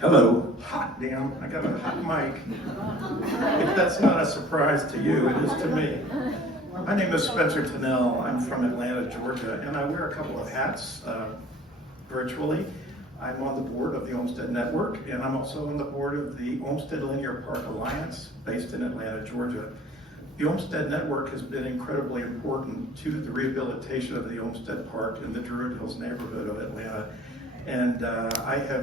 Hello. Hot damn, I got a hot mic. If that's not a surprise to you, it is to me. My name is Spencer Tennell. I'm from Atlanta, Georgia, and I wear a couple of hats virtually. I'm on the board of the Olmsted Network, and I'm also on the board of the Olmsted Linear Park Alliance, based in Atlanta, Georgia. The Olmsted Network has been incredibly important to the rehabilitation of the Olmsted Park in the Druid Hills neighborhood of Atlanta. And I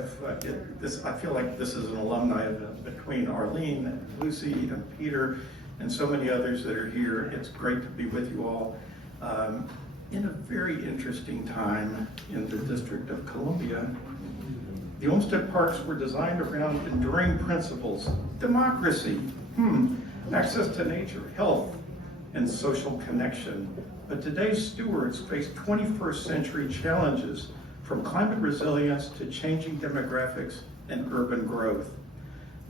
feel like this is an alumni event between Arlene, Lucy, and Peter, and so many others that are here. It's great to be with you all in a very interesting time in the District of Columbia. The Olmsted Parks were designed around enduring principles: democracy, access to nature, health, and social connection. But today's stewards face 21st century challenges, from climate resilience to changing demographics and urban growth.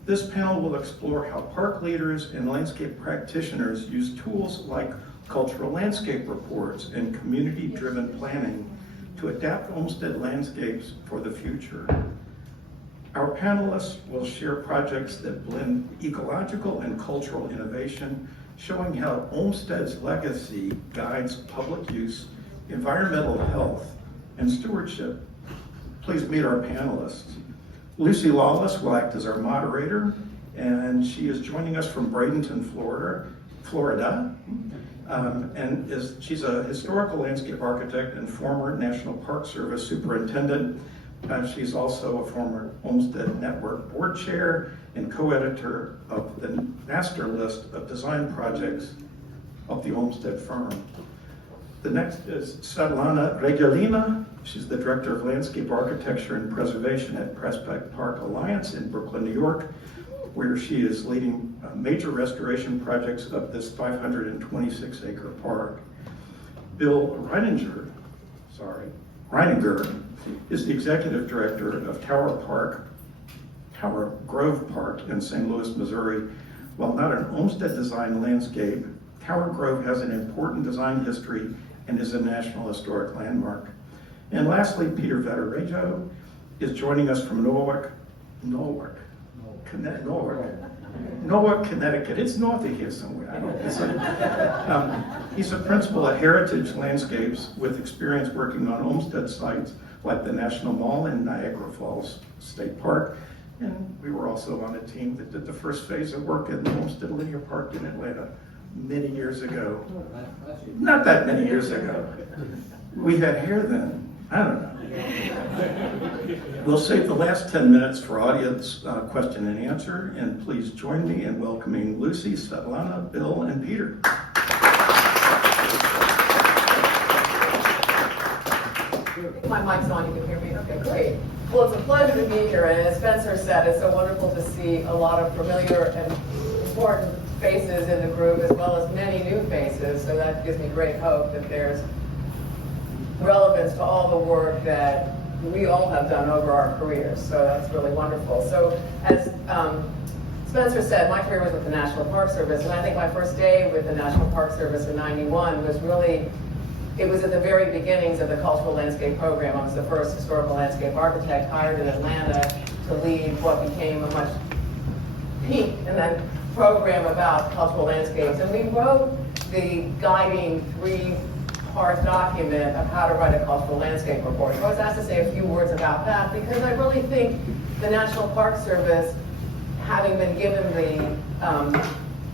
This panel will explore how park leaders and landscape practitioners use tools like cultural landscape reports and community-driven planning to adapt Olmsted landscapes for the future. Our panelists will share projects that blend ecological and cultural innovation, showing how Olmsted's legacy guides public use, environmental health, and stewardship. Please meet our panelists. Lucy Lawless will act as our moderator, and she is joining us from Bradenton, Florida. She's a historical landscape architect and former National Park Service superintendent. She's also a former Olmsted Network board chair and co-editor of the master list of design projects of the Olmsted firm. The next is Svetlana Regulina. She's the Director of Landscape Architecture and Preservation at Prospect Park Alliance in Brooklyn, New York, where she is leading major restoration projects of this 526-acre park. Bill Reininger is the Executive Director of Tower Grove Park in St. Louis, Missouri. While not an Olmsted design landscape, Tower Grove has an important design history and is a National Historic Landmark. And lastly, Peter Vetterejo is joining us from Norwalk, Connecticut. It's north of here somewhere. He's a principal at Heritage Landscapes with experience working on Olmsted sites like the National Mall in Niagara Falls State Park. And we were also on a team that did the first phase of work in the Olmsted Linear Park in Atlanta many years ago. Not that many years ago. We had hair then. I don't know. We'll save the last 10 minutes for audience question and answer, and please join me in welcoming Lucy, Svetlana, Bill, and Peter. My mic's on, you can hear me? Okay, great. Well, it's a pleasure to be here, and as Spencer said, it's so wonderful to see a lot of familiar and important faces in the group, as well as many new faces, so that gives me great hope that there's relevance to all the work that we all have done over our careers, so that's really wonderful. So as Spencer said, my career was with the National Park Service, and I think my first day with the National Park Service in '91 was really, it was at the very beginnings of the Cultural Landscape Program. I was the first historical landscape architect hired in Atlanta to lead what became a much peak in that program about cultural landscapes. And we wrote the guiding three-part document of how to write a cultural landscape report. So I was asked to say a few words about that because I really think the National Park Service, having been given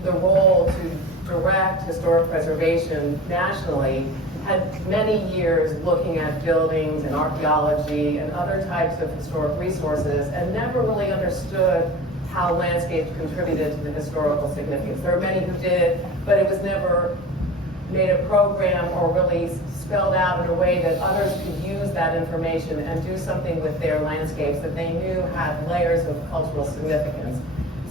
the role to direct historic preservation nationally, had many years looking at buildings and archaeology and other types of historic resources and never really understood how landscapes contributed to the historical significance. There are many who did, but it was never made a program or really spelled out in a way that others could use that information and do something with their landscapes that they knew had layers of cultural significance.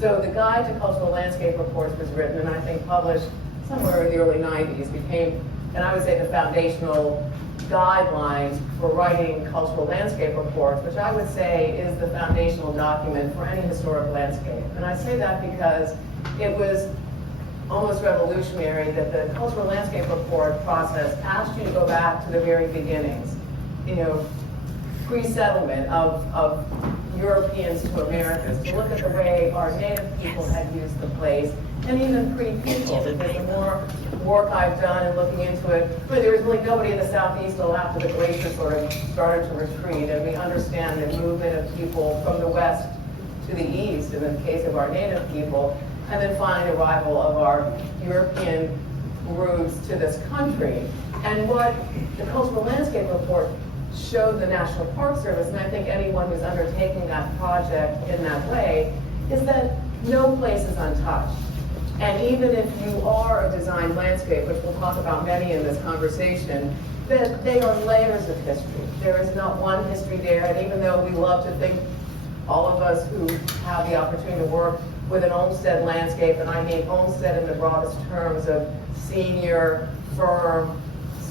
So the Guide to Cultural Landscape Reports was written and I think published somewhere in the early 90s, became, and I would say, the foundational guidelines for writing cultural landscape reports, which I would say is the foundational document for any historic landscape. And I say that because it was almost revolutionary that the cultural landscape report process asked you to go back to the very beginnings, pre-settlement of Europeans to Americans, to look at the way our native people had used the place, and even pre-people. Because the more work I've done in looking into it, really, there was really nobody in the southeast till after the glacier sort of started to retreat, and we understand the movement of people from the west to the east, in the case of our native people, and then finally the arrival of our European roots to this country. And what the Cultural Landscape Report showed the National Park Service, and I think anyone who's undertaking that project in that way, is that no place is untouched. And even if you are a designed landscape, which we'll talk about many in this conversation, that they are layers of history. There is not one history there, and even though we love to think, all of us who have the opportunity to work with an Olmsted landscape, and I mean Olmsted in the broadest terms of senior, firm,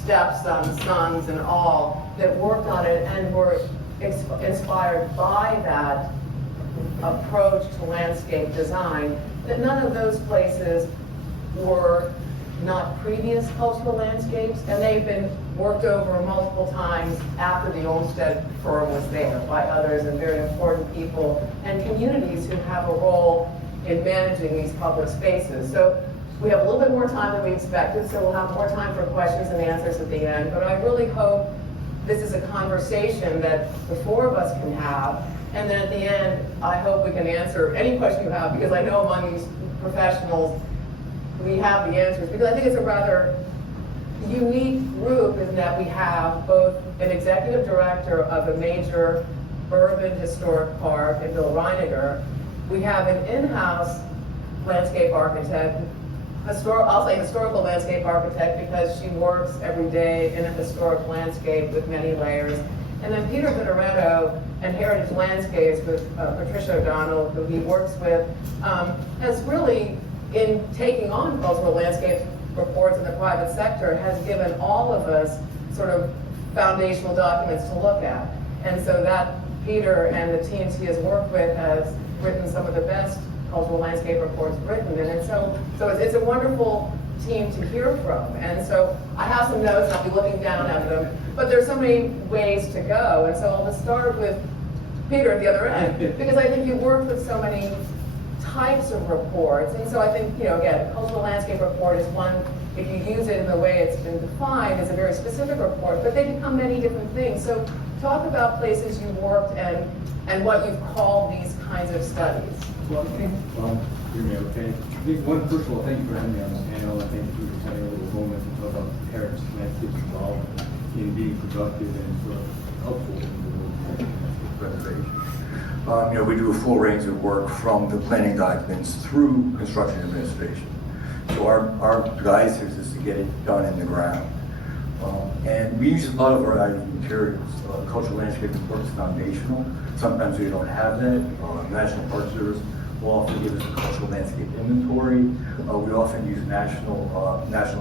stepsons, sons, and all, that worked on it and were inspired by that approach to landscape design, that none of those places were not previous cultural landscapes, and they've been worked over multiple times after the Olmsted firm was there by others and very important people and communities who have a role in managing these public spaces. So we have a little bit more time than we expected, so we'll have more time for questions and answers at the end, but I really hope this is a conversation that the four of us can have, and then at the end, I hope we can answer any question you have, because I know among these professionals, we have the answers, because I think it's a rather unique group in that we have both an executive director of a major urban historic park in Bill Reiniger. We have an in-house landscape architect, I'll say historical landscape architect, because she works every day in a historic landscape with many layers. And then Peter Vitoretto and Heritage Landscapes with Patricia O'Donnell, who he works with, has really, in taking on cultural landscape reports in the private sector, has given all of us sort of foundational documents to look at. And so that Peter and the teams he has worked with has written some of the best cultural landscape reports written. And so it's a wonderful team to hear from. And so I have some notes, and I'll be looking down at them, but there's so many ways to go. And so I'll just start with Peter at the other end, because I think you've worked with so many types of reports. And so I think, again, a cultural landscape report is one, if you use it in the way it's been defined, is a very specific report, but they become many different things. So talk about places you've worked and what you've called these kinds of studies. Well, I think, hear me okay? I think one, first of all, thank you for having me on this panel. I think you were spending a little moment to talk about heritage landscapes involved in being productive and sort of helpful in the world of landscape preservation. We do a full range of work from the planning documents through construction administration. So our guys here is to get it done in the ground. And we use a lot of a variety of materials. Cultural landscape report is foundational. Sometimes we don't have that. National Park Service will often give us a cultural landscape inventory. We often use National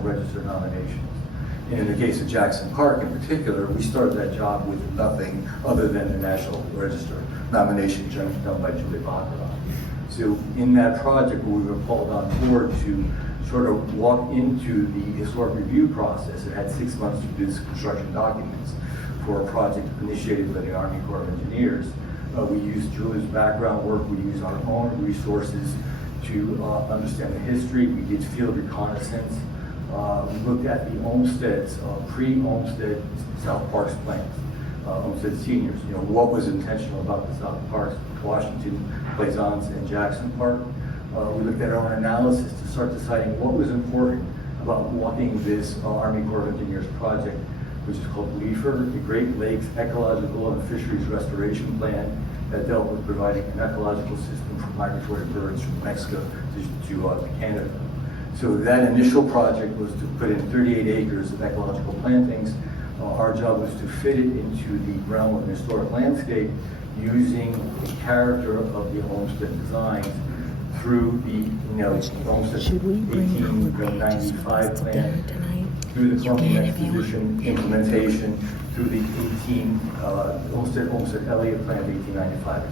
Register nominations. And in the case of Jackson Park in particular, we started that job with nothing other than the National Register nomination done by Julie Baccarat. So in that project, we were called on board to sort of walk into the historic review process. It had 6 months to produce construction documents for a project initiated by the Army Corps of Engineers. We used Julie's background work, we used our own resources to understand the history. We did field reconnaissance. We looked at the Olmsted's, pre-Olmsted South Parks plans, Olmsted seniors. What was intentional about the South Parks, Washington, Plaisance, and Jackson Park. We looked at our own analysis to start deciding what was important about walking this Army Corps of Engineers project, which is called LEFR, the Great Lakes Ecological and Fisheries Restoration Plan, that dealt with providing an ecological system for migratory birds from Mexico to Canada. So that initial project was to put in 38 acres of ecological plantings. Our job was to fit it into the realm of historic landscape using the character of the Olmsted designs through the Olmsted 1895 plan, through the Columbian Exposition implementation, through the Olmsted Elliott plan of 1895,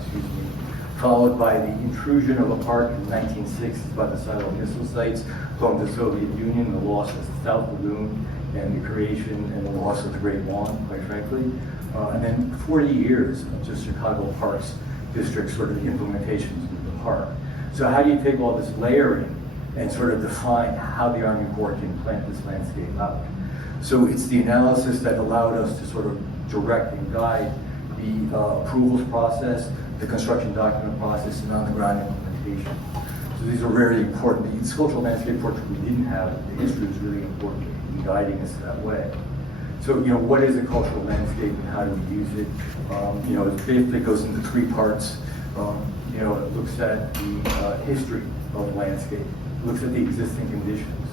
followed by the intrusion of a park in the 1960s by the Silo missile sites from the Soviet Union, the loss of the South Lagoon, and the creation and the loss of the Great Lawn, quite frankly. And then 40 years of just Chicago parks district sort of implementations of the park. So how do you take all this layering and sort of define how the Army Corps can plant this landscape out? So it's the analysis that allowed us to sort of direct and guide the approvals process, the construction document process, and on-the-ground implementation. So these are very important. The sculptural landscape portrait we didn't have, the history is really important in guiding us that way. So, what is a cultural landscape and how do we use it? It basically goes into three parts. It looks at the history of the landscape, it looks at the existing conditions,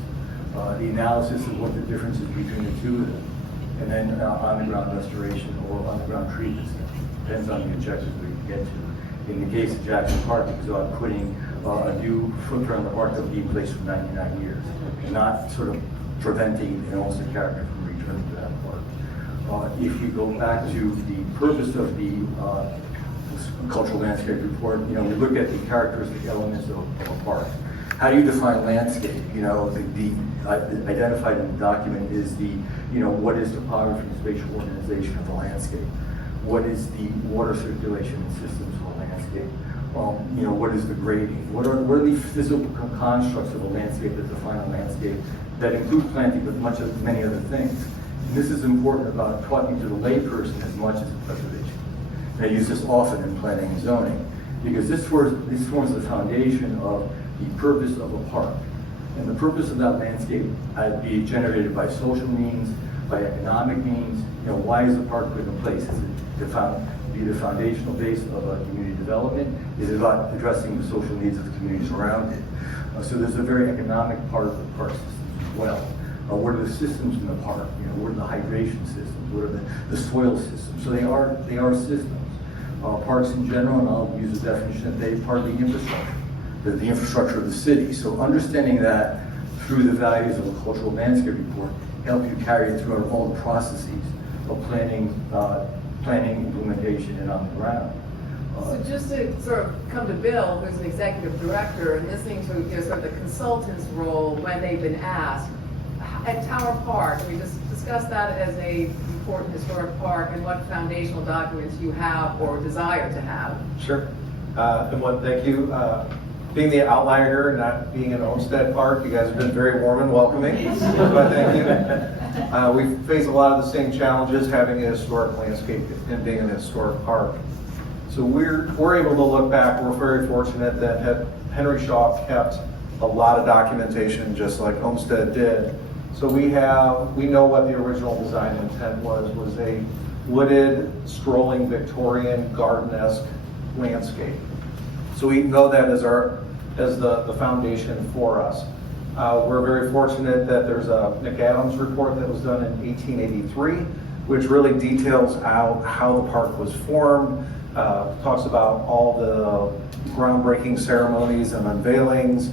the analysis of what the differences between the two of them, and then on-the-ground restoration or on-the-ground treatments. Depends on the objectives we can get to. In the case of Jackson Park, it's about putting a new footprint on the park that will be in place for 99 years, and not sort of preventing an Olmsted character from returning to that park. If you go back to the purpose of the cultural landscape report, we look at the characteristic elements of a park. How do you define landscape? The identified in the document is what is topography and spatial organization of the landscape? What is the water circulation systems of the landscape? What is the grading? What are the physical constructs of a landscape that define a landscape that include planting, but many other things? And this is important about talking to the layperson as much as the preservation. And I use this often in planning and zoning, because this forms the foundation of the purpose of a park. And the purpose of that landscape be generated by social means, by economic means. Why is the park put in place? Is it to be the foundational base of a community development? Is it about addressing the social needs of the communities around it? So there's a very economic part of the park system as well. What are the systems in the park? What are the hydration systems? What are the soil systems? So they are systems. Parks in general, and I'll use the definition that they're part of the infrastructure, the infrastructure of the city. So understanding that through the values of a cultural landscape report help you carry it through all the processes of planning, implementation, and on the ground. So just to sort of come to Bill, who's an executive director, and listening to sort of the consultant's role when they've been asked, at Tower Park, we just discussed that as a important historic park and what foundational documents you have or desire to have. Sure. Thank you. Being the outlier, not being an Olmsted Park, you guys have been very warm and welcoming, but thank you. We face a lot of the same challenges having a historic landscape and being an historic park. So we're able to look back. We're very fortunate that Henry Shaw kept a lot of documentation just like Olmsted did. So we know what the original design intent was a wooded, strolling Victorian garden-esque landscape. So we know that as the foundation for us. We're very fortunate that there's a McAdams report that was done in 1883, which really details out how the park was formed, talks about all the groundbreaking ceremonies and unveilings,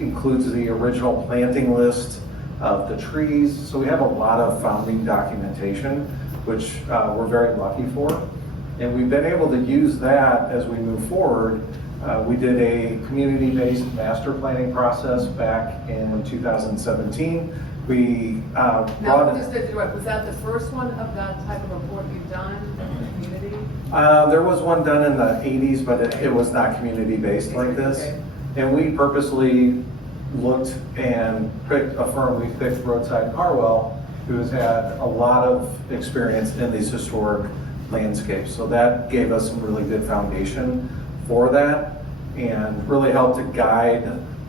includes the original planting list of the trees. So we have a lot of founding documentation, which we're very lucky for. And we've been able to use that as we move forward. We did a community-based master planning process back in 2017. We brought in... Was that the first one of that type of report you've done in the community? There was one done in the 80s, but it was not community-based like this. Okay. And we purposely looked and picked a firm. We picked Roadside Carwell, who has had a lot of experience in these historic landscapes. So that gave us some really good foundation for that and really helped to guide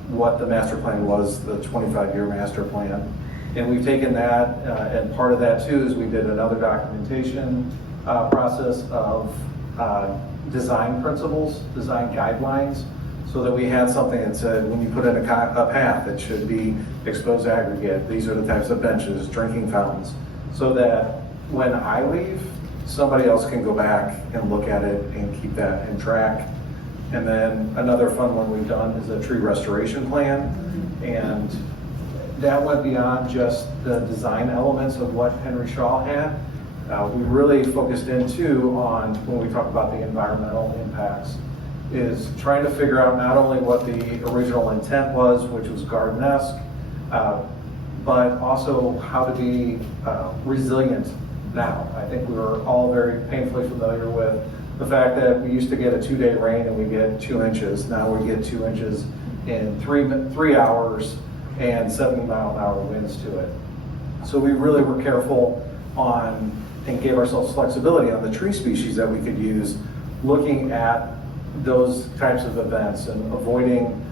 what the master plan was, the 25-year master plan. And we've taken that, and part of that too is we did another documentation process of design principles, design guidelines, so that we had something that said, when you put in a path, it should be exposed aggregate. These are the types of benches, drinking fountains, so that when I leave, somebody else can go back and look at it and keep that in track. And then another fun one we've done is a tree restoration plan. And that went beyond just the design elements of what Henry Shaw had. We really focused into on, when we talk about the environmental impacts, is trying to figure out not only what the original intent was, which was garden-esque, but also how to be resilient now. I think we were all very painfully familiar with the fact that we used to get a 2-day rain and we get 2 inches, now we get 2 inches in 3 hours and 70-mile-an-hour winds to it. So we really were careful on and gave ourselves flexibility on the tree species that we could use, looking at those types of events and avoiding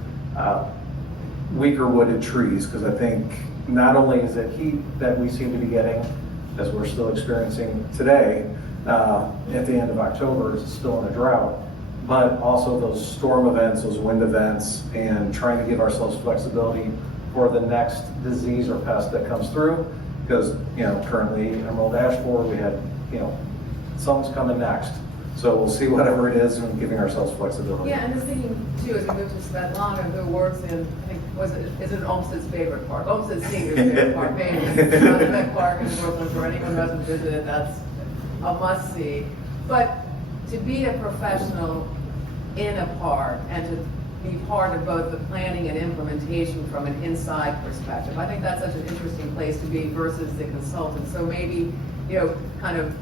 weaker wooded trees, because I think not only is it heat that we seem to be getting, as we're still experiencing today, at the end of October, it's still in a drought, but also those storm events, those wind events, and trying to give ourselves flexibility for the next disease or pest that comes through. Because, currently Emerald Ash Borer, we had, something's coming next. So we'll see whatever it is and giving ourselves flexibility. Yeah, and just thinking too, as we move to Svetlana, who works in, I think, is it Olmsted's favorite park? Olmsted Senior's favorite park, maybe. That park in Brooklyn, for anyone who hasn't visited, that's a must-see. But to be a professional in a park and to be part of both the planning and implementation from an inside perspective, I think that's such an interesting place to be versus the consultant. So maybe, kind of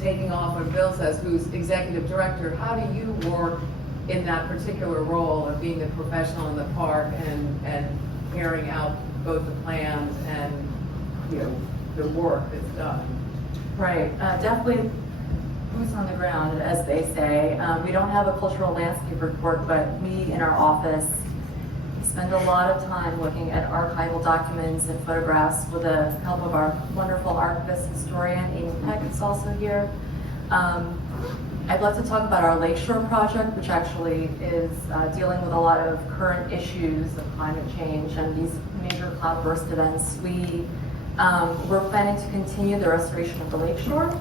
taking off what Bill says, who's executive director, how do you work in that particular role of being a professional in the park and carrying out both the plans and, the work that's done? Right, definitely boots on the ground, as they say. We don't have a cultural landscape report, but we in our office spend a lot of time looking at archival documents and photographs with the help of our wonderful archivist historian, Amy Peck, is also here. I'd love to talk about our Lakeshore project, which actually is dealing with a lot of current issues of climate change and these major cloudburst events. We're planning to continue the restoration of the Lakeshore.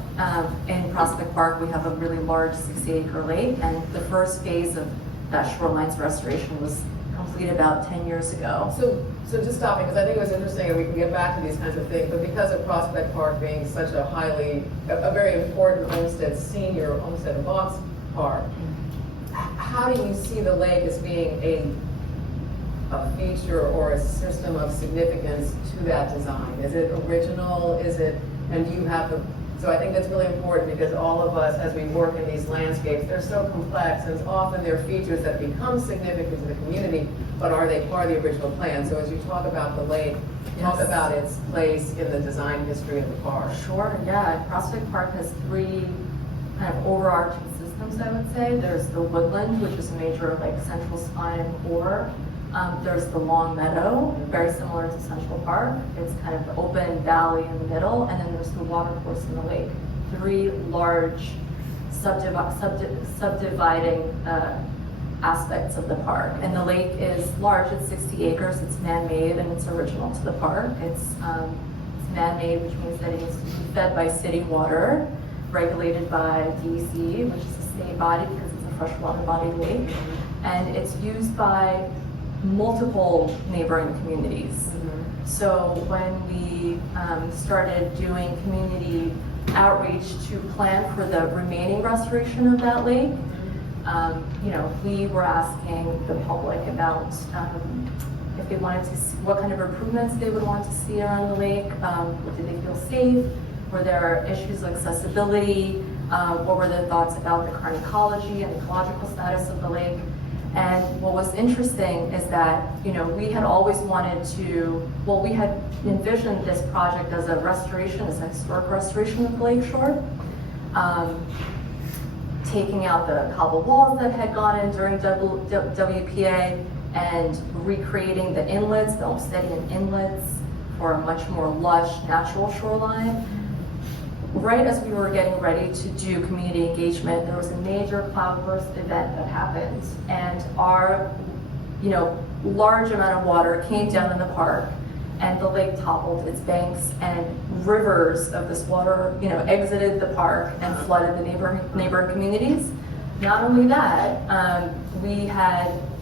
In Prospect Park, we have a really large 60-acre lake, and the first phase of that shoreline's restoration was completed about 10 years ago. So just stopping, because I think it was interesting, and we can get back to these kinds of things, but because of Prospect Park being such a very important Olmsted senior, Olmsted and Box park, how do you see the lake as being a feature or a system of significance to that design? Is it original? And do you have so I think that's really important, because all of us, as we work in these landscapes, they're so complex, and often they're features that become significant to the community, but are they part of the original plan? So as you talk about the lake, talk about its place in the design history of the park. Sure, yeah. Prospect Park has 3 kind of overarching systems, I would say. There's the woodland, which is a major central spine and core. There's the Long Meadow, very similar to Central Park. It's kind of the open valley in the middle, and then there's the water course in the lake. 3 large subdividing aspects of the park. And the lake is large, it's 60 acres, it's man-made, and it's original to the park. It's man-made, which means that it needs to be fed by city water, regulated by DEC, which is a state body because it's a freshwater body lake. And it's used by multiple neighboring communities. Mm-hmm. So when we started doing community outreach to plan for the remaining restoration of that lake, we were asking the public about if they wanted to see what kind of improvements they would want to see around the lake. Did they feel safe? Were there issues of accessibility? What were their thoughts about the current ecology and ecological status of the lake? And what was interesting is that, we had always wanted to, we had envisioned this project as a restoration, as a historic restoration of the Lakeshore, taking out the cobble walls that had gone in during WPA and recreating the inlets, the Olmstedian inlets, for a much more lush natural shoreline. Right as we were getting ready to do community engagement, there was a major cloudburst event that happened, and our, large amount of water came down in the park, and the lake toppled its banks, and rivers of this water, exited the park and flooded the neighboring communities. Not only that,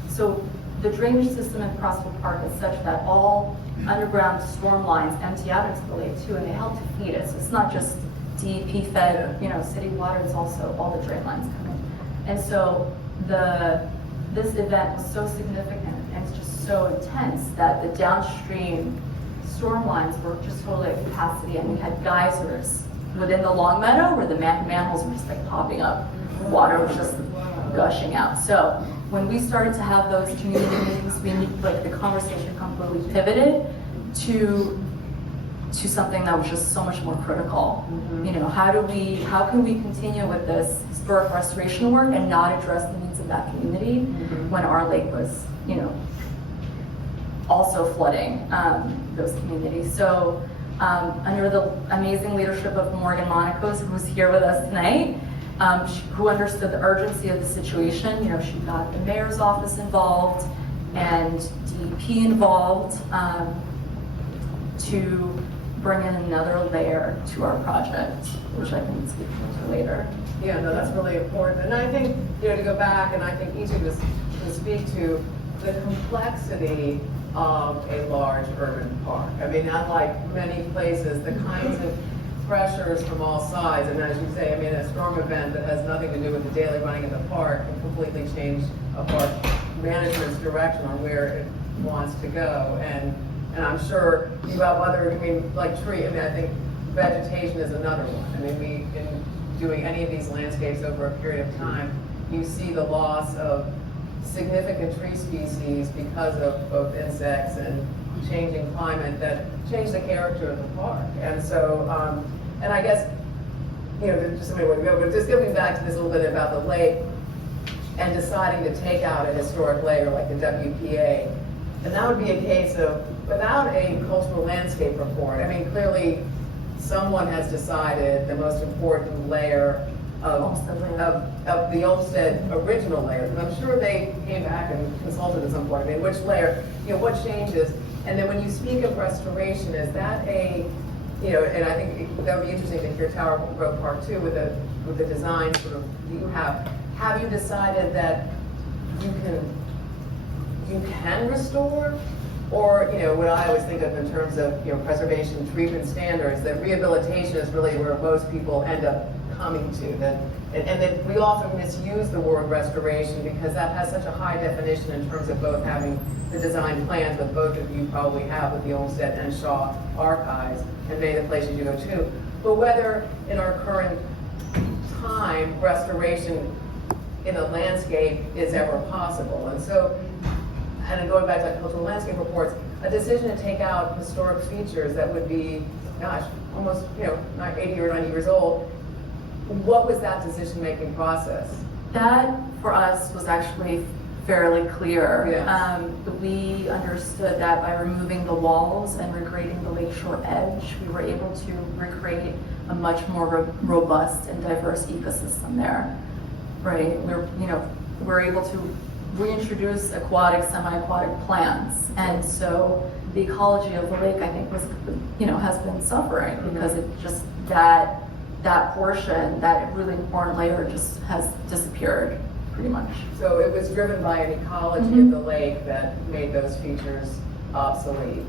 so the drainage system in Prospect Park is such that all underground storm lines empty out into the lake too, and they help to feed it. So it's not just DEP fed, city water, it's also all the drain lines coming. And so this event was so significant and it's just so intense that the downstream storm lines were just totally at capacity, and we had geysers within the long meadow where the manholes were just like popping up. Water was just gushing out. So when we started to have those community meetings, the conversation completely pivoted to something that was just so much more critical. You know, how can we continue with this historic restoration work and not address the needs of that community when our lake was, you know, also flooding those communities. So under the amazing leadership of Morgan Monaco's, who's here with us tonight, who understood the urgency of the situation, you know, she got the mayor's office involved and DEP involved to bring in another layer to our project, which I can speak to later. Yeah, no, that's really important. And I think, you know, to go back, and I think each of us can speak to the complexity of a large urban park. I mean, unlike many places, the kinds of pressures from all sides, and as you say, I mean, a storm event that has nothing to do with the daily running of the park can completely change a park management's direction on where it wants to go. And I'm sure you have other, I mean, like tree, I mean, I think vegetation is another one. I mean, in doing any of these landscapes over a period of time, you see the loss of significant tree species because of both insects and changing climate that change the character of the park. And so, and I guess, you know, just a minute, but just going back to this a little bit about the lake and deciding to take out a historic layer like the WPA, and that would be a case of, without a cultural landscape report, I mean, clearly someone has decided the most important layer of the Olmsted original layer. And I'm sure they came back and consulted at some point. I mean, which layer, you know, what changes? And then when you speak of restoration, is that a, you know, and I think that would be interesting to hear Tower Road Park too with the design sort of you have you decided that you can restore? Or, you know, what I always think of in terms of, you know, preservation treatment standards, that rehabilitation is really where most people end up coming to. And that we often misuse the word restoration because that has such a high definition in terms of both having the design plans, that both of you probably have with the Olmsted and Shaw archives, and many of the places you go to. But whether in our current time, restoration in a landscape is ever possible. And so, and then going back to cultural landscape reports, a decision to take out historic features that would be, gosh, almost, you know, not 80 or 90 years old, what was that decision-making process? That, for us, was actually fairly clear. Yes. We understood that by removing the walls and regrading the lakeshore edge, we were able to recreate a much more robust and diverse ecosystem there, right? We're able to reintroduce aquatic, semi-aquatic plants. And so the ecology of the lake, I think, was, you know, has been suffering because it just, that portion, that really important layer just has disappeared pretty much. So it was driven by an ecology of the lake that made those features obsolete.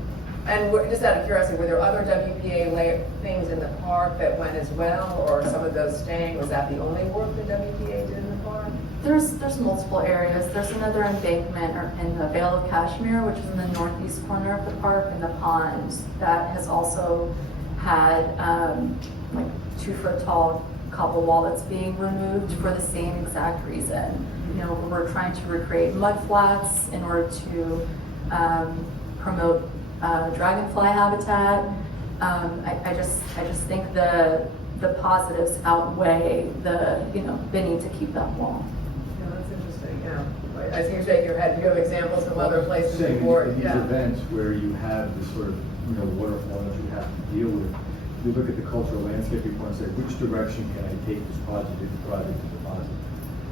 And just out of curiosity, were there other WPA things in the park that went as well, or some of those staying? Was that the only work that WPA did in the park? There's multiple areas. There's another embankment in the Vale of Kashmir, which is in the northeast corner of the park, in the pond, that has also had like 2-foot tall cobble wall that's being removed for the same exact reason. You know, we're trying to recreate mud flats in order to promote dragonfly habitat. I just think the positives outweigh the need to keep that wall. Yeah, that's interesting. Yeah, I see you shake your head. Do you have examples from other places Saying before? in these events where you have this sort of waterfall that you have to deal with, you look at the cultural landscape report and say, which direction can I take this project if the project is a positive?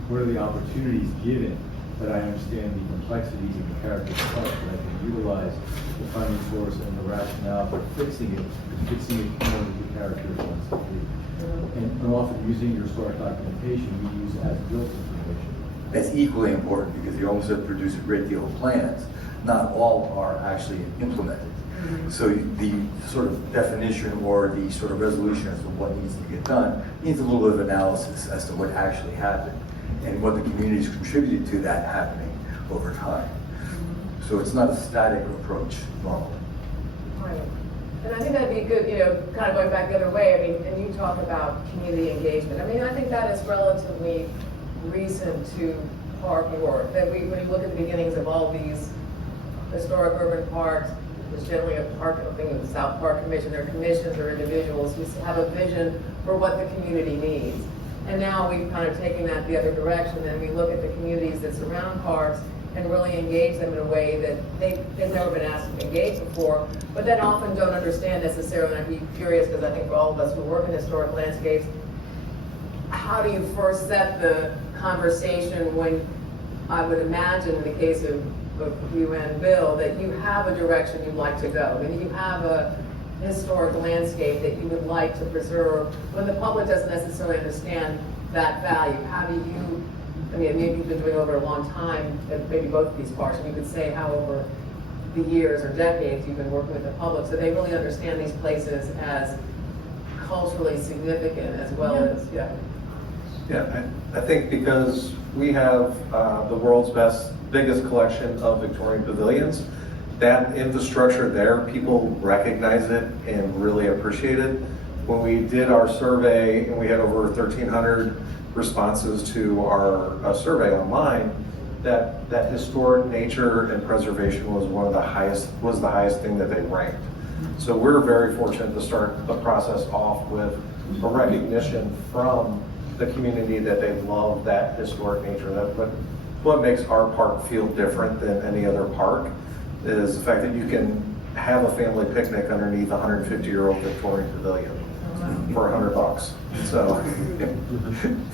What are the opportunities given that I understand the complexities and the character of the park, that I can utilize the funding source and the rationale for fixing it more to the character it wants to be. And often using your historic documentation, we use as built information. That's equally important because you almost have to produce a great deal of plans. Not all are actually implemented. So the sort of definition or the sort of resolution as to what needs to get done needs a little bit of analysis as to what actually happened and what the communities contributed to that happening over time. So it's not a static approach normally. Right. And I think that'd be good, kind of going back the other way, I mean, and you talk about community engagement. I mean, I think that is relatively recent to park work, that when you look at the beginnings of all these historic urban parks, there's generally a park, I think of the South Park Commission, there are commissions or individuals who have a vision for what the community needs. And now we've kind of taken that the other direction, and we look at the communities that surround parks and really engage them in a way that they've never been asked to engage before, but then often don't understand necessarily. And I'd be curious, because I think for all of us who work in historic landscapes, how do you first set the conversation when, I would imagine in the case of you and Bill, that you have a direction you'd like to go, and you have a historic landscape that you would like to preserve, when the public doesn't necessarily understand that value? How do you, I mean, maybe you've been doing it over a long time at maybe both of these parks, and you could say how over the years or decades you've been working with the public, so they really understand these places as culturally significant as well as, Yeah, I think because we have the world's biggest collection of Victorian pavilions, that infrastructure there, people recognize it and really appreciate it. When we did our survey, and we had over 1,300 responses to our survey online, that historic nature and preservation was the highest thing that they ranked. So we're very fortunate to start the process off with a recognition from the community that they love that historic nature. What makes our park feel different than any other park is the fact that you can have a family picnic underneath a 150-year-old Victorian pavilion for $100. So,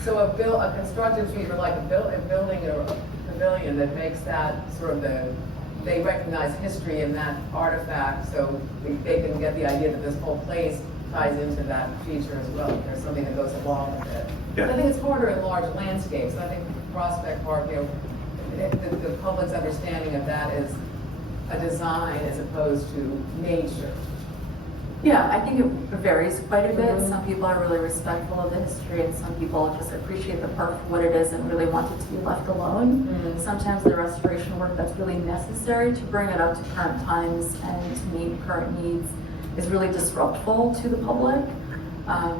So a constructed feature like a building or a pavilion that makes that sort of they recognize history in that artifact, so they can get the idea that this whole place ties into that feature as well. There's something that goes along with it. Yeah. I think it's harder in large landscapes. I think Prospect Park, the public's understanding of that is a design as opposed to nature. Yeah, I think it varies quite a bit. Some people are really respectful of the history, and some people just appreciate the park for what it is and really want it to be left alone. Sometimes the restoration work that's really necessary to bring it up to current times and to meet current needs is really disruptful to the public.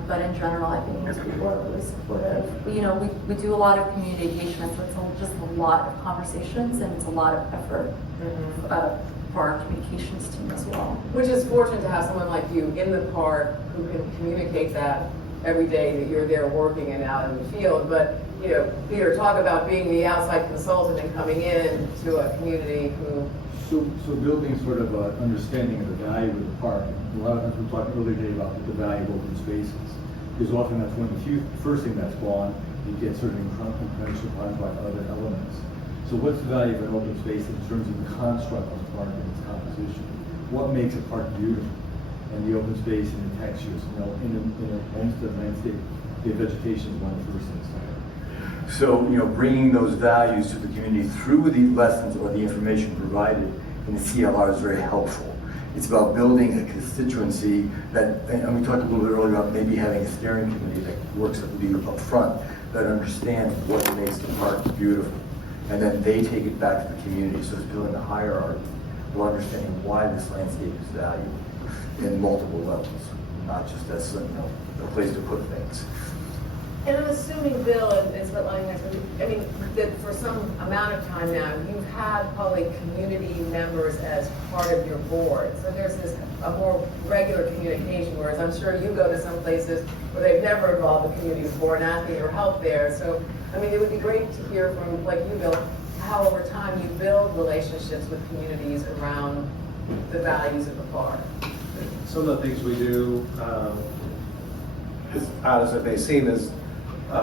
But in general, I think most people are really supportive. We do a lot of community engagement, so it's just a lot of conversations and it's a lot of effort for our communications team as well. Which is fortunate to have someone like you in the park who can communicate that every day that you're there working and out in the field. But, Peter, talk about being the outside consultant and coming in to a community who... So building sort of an understanding of the value of the park. A lot of times we talked earlier today about the value of open spaces. Because often that's one of the first thing that's gone. You get sort of incremental surprised by other elements. So what's the value of an open space in terms of the construct of the park and its composition? What makes a park beautiful? And the open space and the textures. In a Olmsted landscape, the vegetation is one of the first things there. So, bringing those values to the community through the lessons or the information provided in the CLR is very helpful. It's about building a constituency that, and we talked a little bit earlier about maybe having a steering committee that works up front, that understands what makes the park beautiful. And then they take it back to the community. So it's building a hierarchy of understanding why this landscape is valuable in multiple levels, not just as a place to put things. And I'm assuming, Bill, and that for some amount of time now, you've had probably community members as part of your board. So there's a more regular communication, whereas I'm sure you go to some places where they've never involved the community before and asking your help there. So, it would be great to hear from, like you, Bill, how over time you build relationships with communities around the values of the park. some of the things we do, as odd as it may seem, is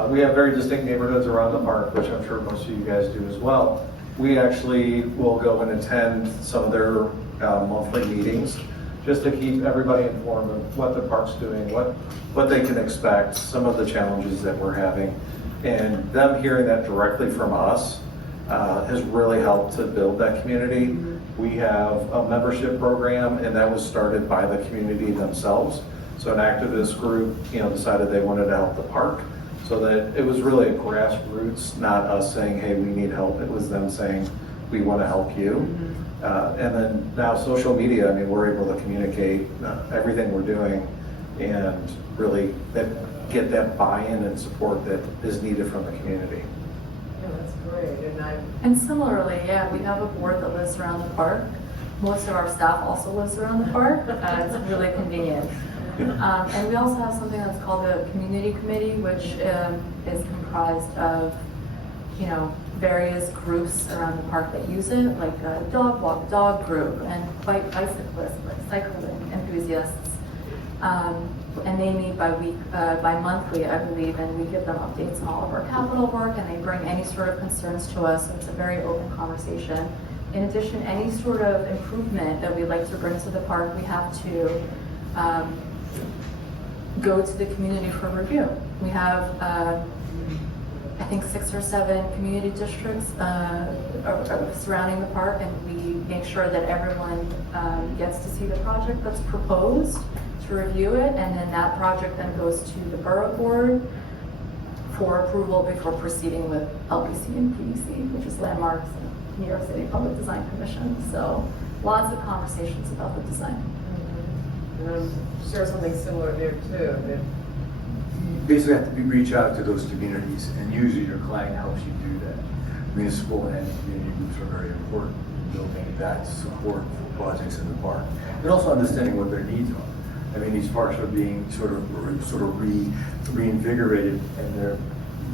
we have very distinct neighborhoods around the park, which I'm sure most of you guys do as well. We actually will go and attend some of their monthly meetings just to keep everybody informed of what the park's doing, what they can expect, some of the challenges that we're having. And them hearing that directly from us has really helped to build that community. We have a membership program, and that was started by the community themselves. So an activist group, decided they wanted to help the park. So that it was really a grassroots, not us saying, hey, we need help. It was them saying, we want to help you. And then now social media, I mean, we're able to communicate everything we're doing and really get that buy-in and support that is needed from the community. Yeah, that's great. And similarly, yeah, we have a board that lives around the park. Most of our staff also lives around the park. It's really convenient. And we also have something that's called the community committee, which is comprised of, various groups around the park that use it, like a dog walk, dog group, and bicyclists, like cycling enthusiasts. And they meet by monthly, I believe, and we give them updates on all of our capital work, and they bring any sort of concerns to us. So it's a very open conversation. In addition, any sort of improvement that we'd like to bring to the park, we have to go to the community for review. We have, I think, 6 or 7 community districts surrounding the park, and we make sure that everyone gets to see the project that's proposed, to review it, and then that project then goes to the borough board for approval before proceeding with LBC and PDC, which is Landmarks and New York City Public Design Commission. So lots of conversations about the design. And I'm sure something similar there too. That You basically have to reach out to those communities, and usually your client helps you do that. Municipal and community groups are very important in building that support for projects in the park, and also understanding what their needs are. I mean, these parks are being sort of reinvigorated, and they're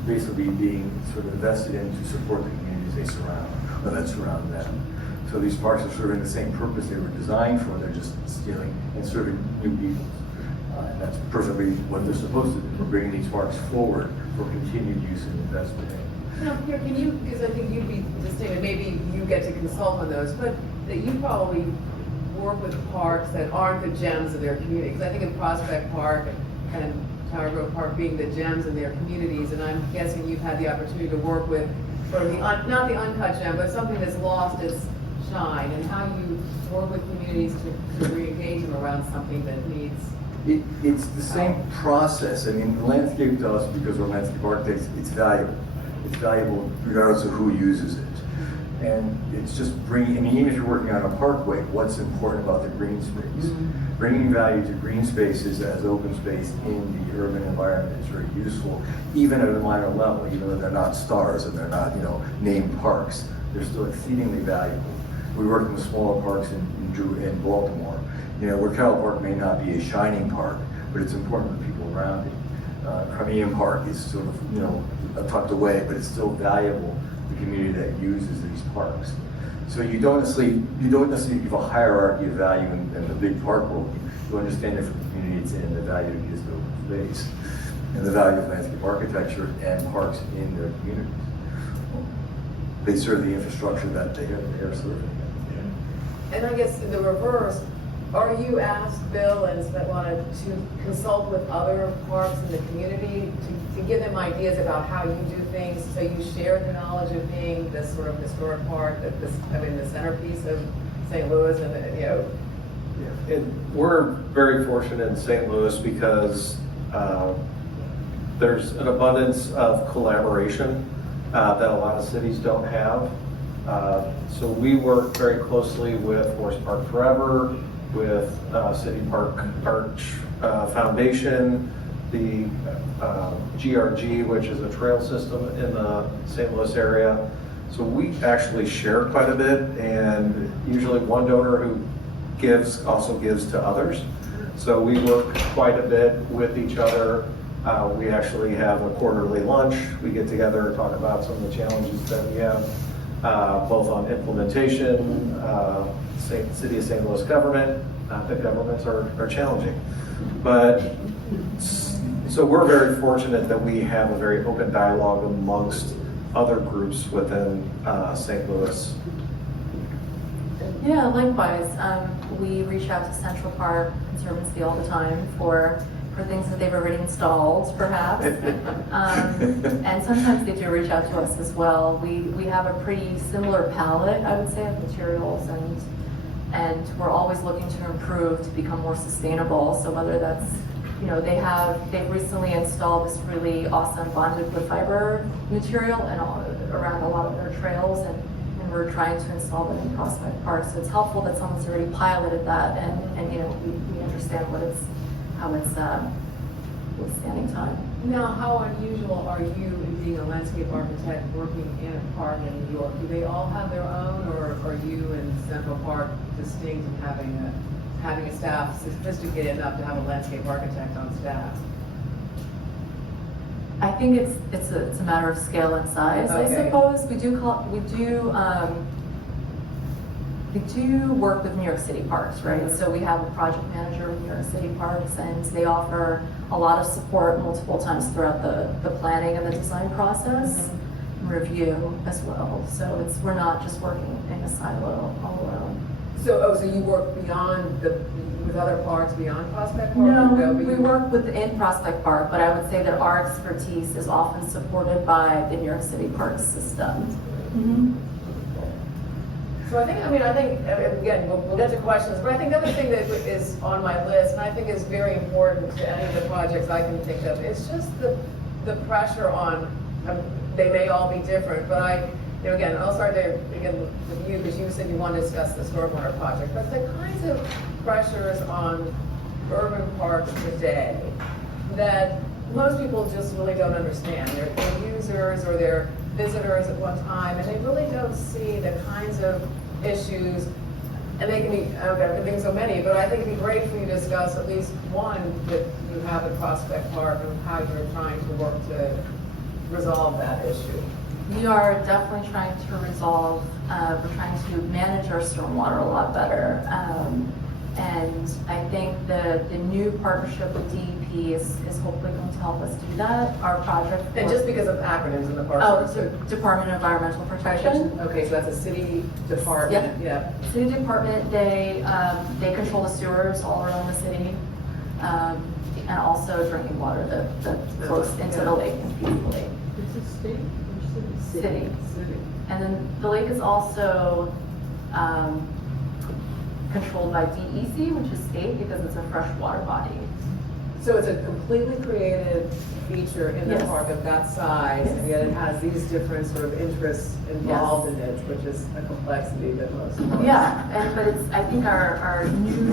basically being sort of invested in to support the communities they surround, or that surround them. So these parks are serving the same purpose they were designed for. They're just stealing and serving new people. And that's perfectly what they're supposed to do. We're bringing these parks forward for continued use and investment in. Now, Pierre, can you, because I think you'd be distinct, maybe you get to consult on those, but that you probably work with parks that aren't the gems of their community. Because I think of Prospect Park and Tower Grove Park being the gems in their communities, and I'm guessing you've had the opportunity to work with sort of not the uncut gem, but something that's lost its shine, and how you work with communities to re-engage them around something that needs. It's the same process. I mean, the landscape to us, because we're landscape architects, it's valuable. It's valuable regardless of who uses it. And it's just bringing, I mean, even if you're working on a parkway, what's important about the green space? Bringing value to green spaces as open space in the urban environment is very useful, even at a minor level, even though they're not stars and they're not, named parks. They're still exceedingly valuable. We work in the smaller parks in Baltimore, where Carroll Park may not be a shining park, but it's important to people around it. Crimean Park is sort of, tucked away, but it's still valuable to the community that uses these parks. So you don't necessarily give a hierarchy of value in the big park world. You understand it from the community it's in, the value it gives to open space, and the value of landscape architecture and parks in their communities. They serve the infrastructure that they are serving. And I guess in the reverse, are you asked, Bill and Svetlana, to consult with other parks in the community to give them ideas about how you do things, so you share the knowledge of being this sort of historic park, the centerpiece of St. Louis, And we're very fortunate in St. Louis because there's an abundance of collaboration that a lot of cities don't have. So we work very closely with Forest Park Forever, with City Park Arch Foundation, the GRG, which is a trail system in the St. Louis area. So we actually share quite a bit, and usually one donor who gives also gives to others. So we work quite a bit with each other. We actually have a quarterly lunch. We get together and talk about some of the challenges that we have, both on implementation, City of St. Louis government. The governments are challenging. But so we're very fortunate that we have a very open dialogue amongst other groups within St. Louis. Yeah, likewise. We reach out to Central Park Conservancy all the time for things that they've already installed, perhaps. And sometimes they do reach out to us as well. We have a pretty similar palette, I would say, of materials, and we're always looking to improve to become more sustainable. So whether that's, they've recently installed this really awesome bonded wood fiber material and around a lot of their trails and we're trying to install them in Prospect Park. So it's helpful that someone's already piloted that, and we understand how it's withstanding time. Now, how unusual are you in being a landscape architect working in a park in New York? Do they all have their own, or are you in Central Park distinct in having a staff sophisticated enough to have a landscape architect on staff? I think it's a matter of scale and size. Okay. I suppose we do work with New York City Parks, right? So we have a project manager with New York City Parks, and they offer a lot of support multiple times throughout the planning and the design process, review as well. So we're not just working in a silo all alone. So you work with other parks beyond Prospect Park? No, Or we work within Prospect Park, but I would say that our expertise is often supported by the New York City Parks system. So I think, again, we'll get to questions, but I think the other thing that is on my list, and I think is very important to any of the projects I can think of, is just the pressure on, they may all be different, but again, I'll start there again with you, because you said you want to discuss the stormwater project, but the kinds of pressures on urban parks today that most people just really don't understand. They're users or they're visitors at one time, and they really don't see the kinds of issues, and they can be, I've been thinking so many, but I think it'd be great for you to discuss at least one that you have at Prospect Park and how you're trying to work to resolve that issue. We are definitely trying to resolve, we're trying to manage our stormwater a lot better. And I think the new partnership with DEP is hopefully going to help us do that. Our project. And just because of acronyms in the park. Oh, it's Department of Environmental Protection. Okay, so that's a city department, yeah. City department, they control the sewers all around the city, and also drinking water that flows into the lake and feeds the lake. Is it state or city? City. City. And then the lake is also controlled by DEC, which is state, because it's a freshwater body. So it's a completely created feature in the Yes. park of that size, and yet it has these different sort of interests involved in it, which is a complexity that most. Yeah, but I think our new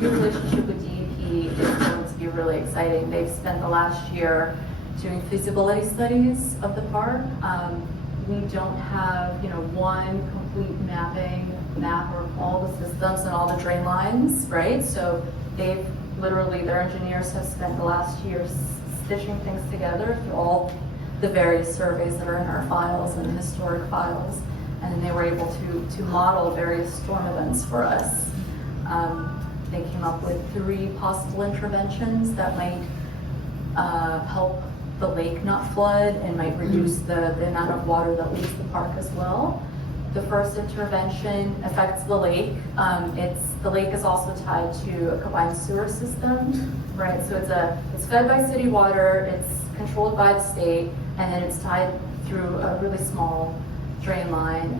relationship with DEP is going to be really exciting. They've spent the last year doing feasibility studies of the park. We don't have, one complete map of all the systems and all the drain lines, right? So their engineers have spent the last year stitching things together through all the various surveys that are in our files and historic files. And then they were able to model various storm events for us. They came up with 3 possible interventions that might help the lake not flood and might reduce the amount of water that leaves the park as well. The first intervention affects the lake. The lake is also tied to a combined sewer system, right? So it's fed by city water, it's controlled by the state, and then it's tied through a really small drain line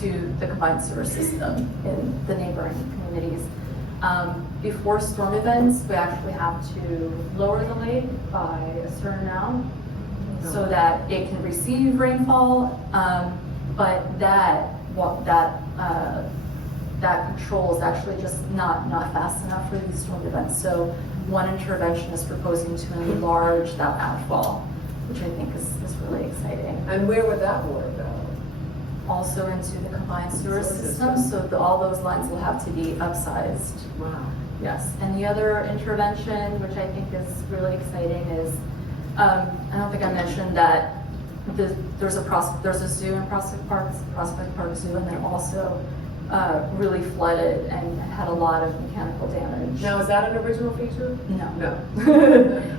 to the combined sewer system in the neighboring communities. Before storm events, we actually have to lower the lake by a certain amount so that it can receive rainfall, but that control is actually just not fast enough for these storm events. So one intervention is proposing to enlarge that outfall, which I think is really exciting. And where would that water go? Also into the combined sewer system, so all those lines will have to be upsized. Wow. Yes, and the other intervention, which I think is really exciting, is I don't think I mentioned that there's a zoo in Prospect Park, it's the Prospect Park Zoo, and then also really flooded and had a lot of mechanical damage. Now, is that an original feature? No. No.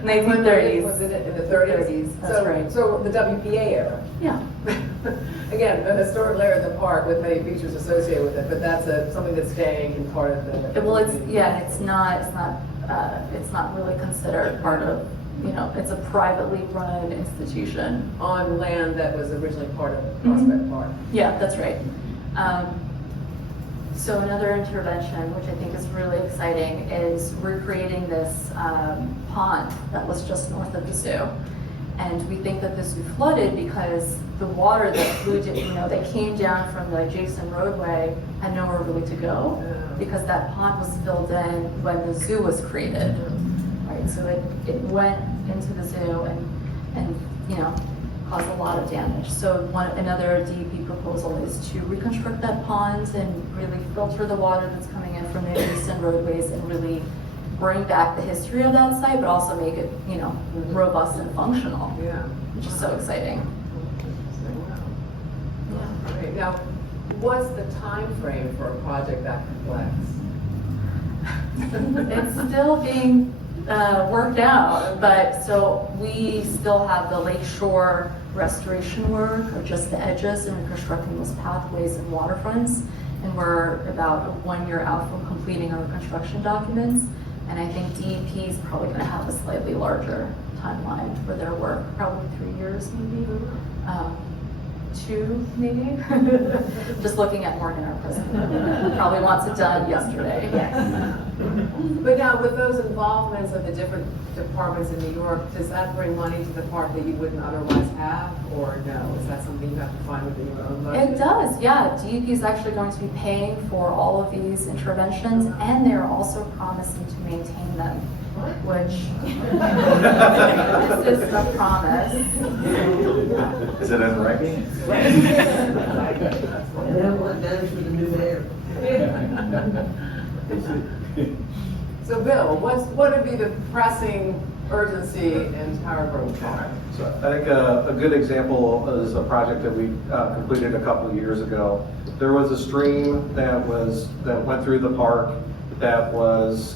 1930s. Was it in the 30s? That's right. So the WPA era. Yeah. Again, a historic area of the park with many features associated with it, but that's something that's staying in part of the. Well, it's not really considered part of, it's a privately run institution. On land that was originally part of Prospect Park. Yeah, that's right. So another intervention, which I think is really exciting, is recreating this pond that was just north of the zoo. And we think that this was flooded because the water that flew, that came down from the adjacent roadway had nowhere really to go, because that pond was filled in when the zoo was created. Right, so it went into the zoo and caused a lot of damage. So another DEP proposal is to reconstruct that pond and really filter the water that's coming in from the adjacent roadways and really bring back the history of that site, but also make it, robust and functional. Yeah. Which is so exciting. Wow. Great. Now, what's the time frame for a project that complex? It's still being worked out, but so we still have the lakeshore restoration work of just the edges and reconstructing those pathways and waterfronts. And we're about 1 year out from completing our construction documents. And I think DEP is probably going to have a slightly larger timeline for their work, probably 3 years maybe, 2 maybe. Just looking at Morgan, our president, probably wants it done yesterday. But now, with those involvements of the different departments in New York, does that bring money to the park that you wouldn't otherwise have, or no? Is that something you have to find within your own budget? It does, yeah. DEP is actually going to be paying for all of these interventions, and they're also promising to maintain them, which this is a promise. Is it in writing? And then what damage for the new mayor? So, Bill, what would be the pressing urgency in Tower Grove Park? So I think a good example is a project that we completed a couple of years ago. There was a stream that went through the park that was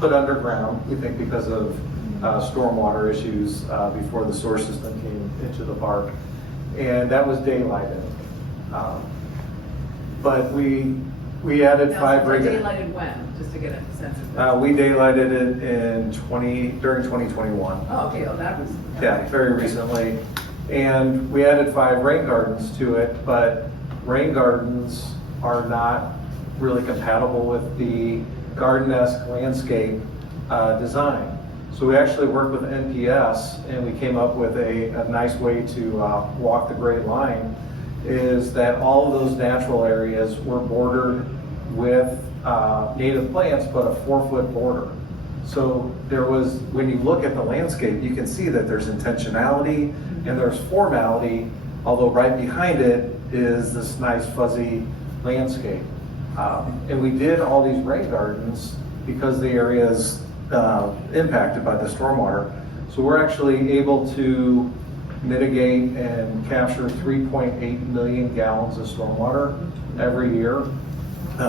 put underground, we think because of stormwater issues before the sewer system came into the park. And that was daylighted. But we added Now, 5 so regular. daylighted when, just to get a sense of that? We daylighted it during 2021. Oh, okay, that was. Yeah, very recently. And we added 5 rain gardens to it, but rain gardens are not really compatible with the garden-esque landscape design. So we actually worked with NPS and we came up with a nice way to walk the Great Line, is that all of those natural areas were bordered with native plants, but a 4-foot border. So when you look at the landscape, you can see that there's intentionality and there's formality, although right behind it is this nice fuzzy landscape. And we did all these rain gardens because the area is impacted by the stormwater. So we're actually able to mitigate and capture 3.8 million gallons of stormwater every year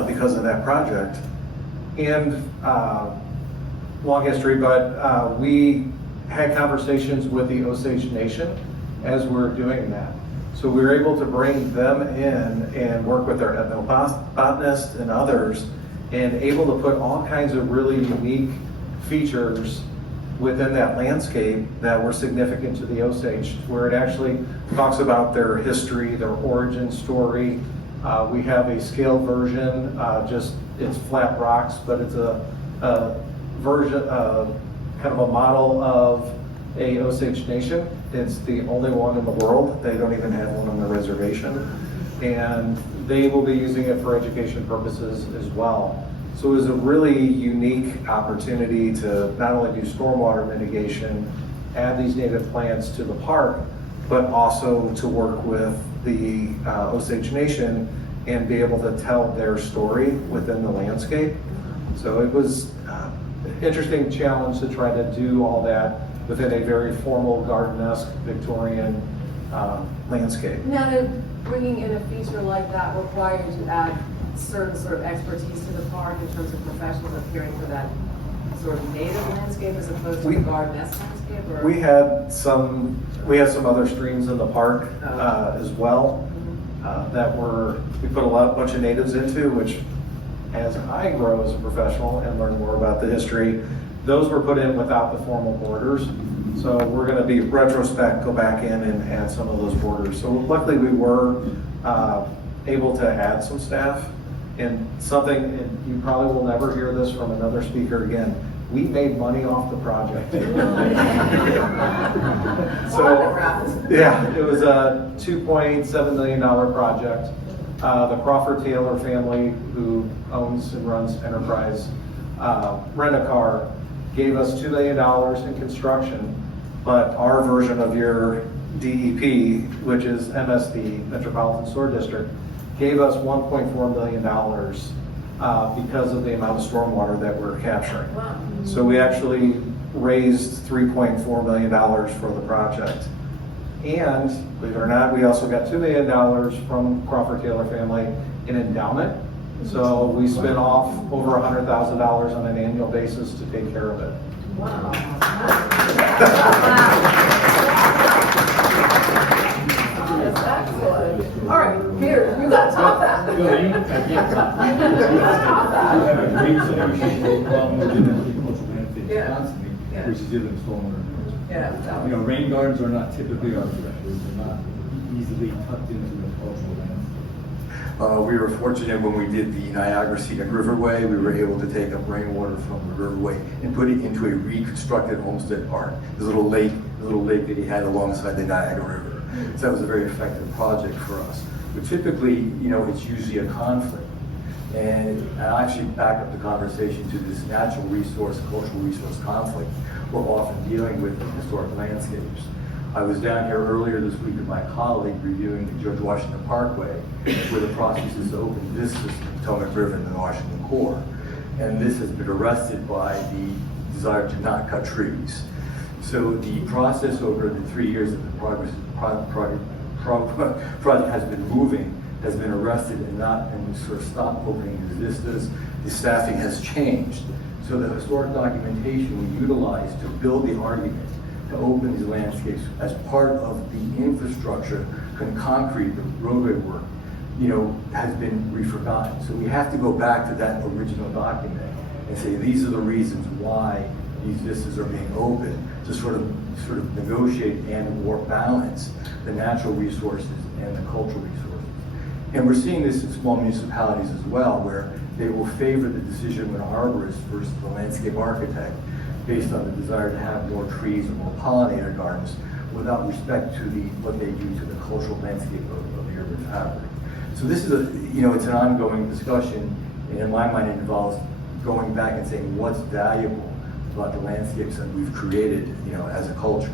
because of that project. And long history, but we had conversations with the Osage Nation as we were doing that. So we were able to bring them in and work with their ethnobotanists and others, and able to put all kinds of really unique features within that landscape that were significant to the Osage, where it actually talks about their history, their origin story. We have a scaled version, it's flat rocks, but it's a version, kind of a model of a Osage Nation. It's the only one in the world. They don't even have one on the reservation. And they will be using it for education purposes as well. So it was a really unique opportunity to not only do stormwater mitigation, add these native plants to the park, but also to work with the Osage Nation and be able to tell their story within the landscape. So it was an interesting challenge to try to do all that within a very formal garden-esque Victorian landscape. Now, did bringing in a feature like that require you to add certain sort of expertise to the park in terms of professionals appearing for that sort of native landscape as opposed to the garden-esque landscape? Or? We had some other streams in the park as well that we put a bunch of natives into, which as I grow as a professional and learn more about the history, those were put in without the formal borders. So we're going to be retrospect, go back in and add some of those borders. So luckily we were able to add some staff, and something, and you probably will never hear this from another speaker again, we made money off the project. Yeah, it was a $2.7 million project. The Crawford Taylor family, who owns and runs Enterprise Rent-A-Car, gave us $2 million in construction, but our version of your DEP, which is MSD, Metropolitan Sewer District, gave us $1.4 million because of the amount of stormwater that we're capturing. Wow. So we actually raised $3.4 million for the project. And believe it or not, we also got $2 million from Crawford Taylor family in endowment. So we spin off over $100,000 on an annual basis to take care of it. Wow. That's excellent. All right, Peter, you got to top that. No, I can't stop. We have a great solution to the problem with agricultural benefits Yeah. constantly, Yeah. which is dealing with stormwater. Yeah. You know, rain gardens are not typically architectures, they're not easily tucked into the cultural landscape. We were fortunate when we did the Niagara Scenic Riverway, we were able to take up rainwater from the riverway and put it into a reconstructed Olmsted Park, this little lake that he had alongside the Niagara River. So that was a very effective project for us. But typically, you know, it's usually a conflict. And I'll actually back up the conversation to this natural resource, cultural resource conflict we're often dealing with in historic landscapes. I was down here earlier this week with my colleague reviewing the George Washington Parkway, where the process is to open this system, Potomac River and the Washington Core. And this has been arrested by the desire to not cut trees. So the process over the 3 years that the project has been moving has been arrested and sort of stopped opening the vistas. The staffing has changed. So the historic documentation we utilize to build the argument to open these landscapes as part of the infrastructure, concrete, the roadway work, you know, has been forgotten. So we have to go back to that original document and say these are the reasons why these vistas are being opened, to sort of negotiate and or balance the natural resources and the cultural resources. And we're seeing this in small municipalities as well, where they will favor the decision of an arborist versus the landscape architect based on the desire to have more trees or more pollinator gardens without respect to what they do to the cultural landscape of the urban fabric. So this is it's an ongoing discussion, and in my mind it involves going back and saying what's valuable about the landscapes that we've created, as a culture.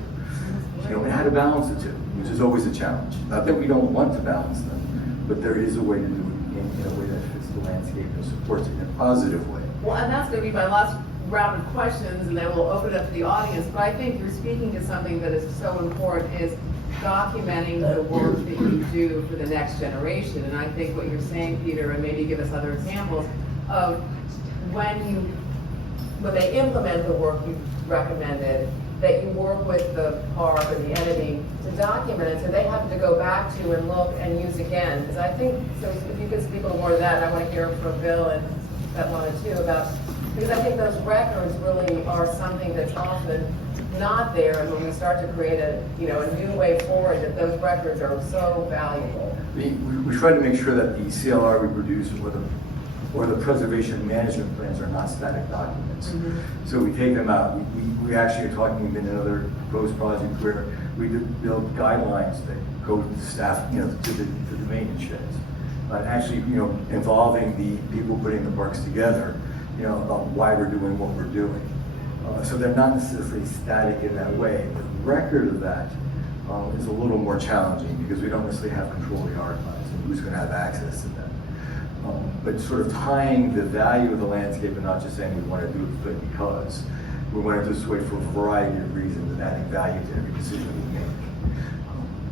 And how to balance the two, which is always a challenge. Not that we don't want to balance them, but there is a way to do it in a way that fits the landscape and supports it in a positive way. Well, and that's going to be my last round of questions, and then we'll open it up to the audience. But I think you're speaking to something that is so important, is documenting the work that you do for the next generation. And I think what you're saying, Peter, and maybe give us other examples of when they implement the work you've recommended, that you work with the park and the entity to document it, so they have to go back to and look and use again. Because I think, so if you could speak a little more to that, and I want to hear from Bill and Svetlana too about, because I think those records really are something that's often not there, and when we start to create a new way forward, that those records are so valuable. We try to make sure that the CLR we produce or the preservation management plans are not static documents. Mm-hmm. So we take them out. We actually are talking in another proposed project where we build guidelines that go to the staff, to the maintenance sheds. Actually, involving the people putting the parks together, about why we're doing what we're doing. So they're not necessarily static in that way. The record of that is a little more challenging because we don't necessarily have control of the archives and who's going to have access to them. But sort of tying the value of the landscape and not just saying we want to do it but because. We want to do this way for a variety of reasons and adding value to every decision we make.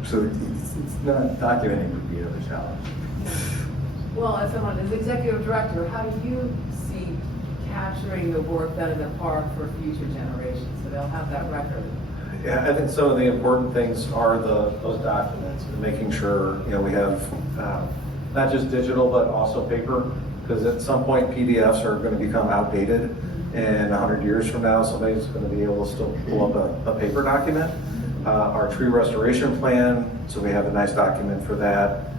So it's not documenting would be another challenge. Well, as executive director, how do you see capturing the work done in the park for future generations, so they'll have that record? Yeah, I think some of the important things are those documents and making sure we have not just digital but also paper, because at some point PDFs are going to become outdated, and 100 years from now somebody's going to be able to still pull up a paper document. Our tree restoration plan, so we have a nice document for that.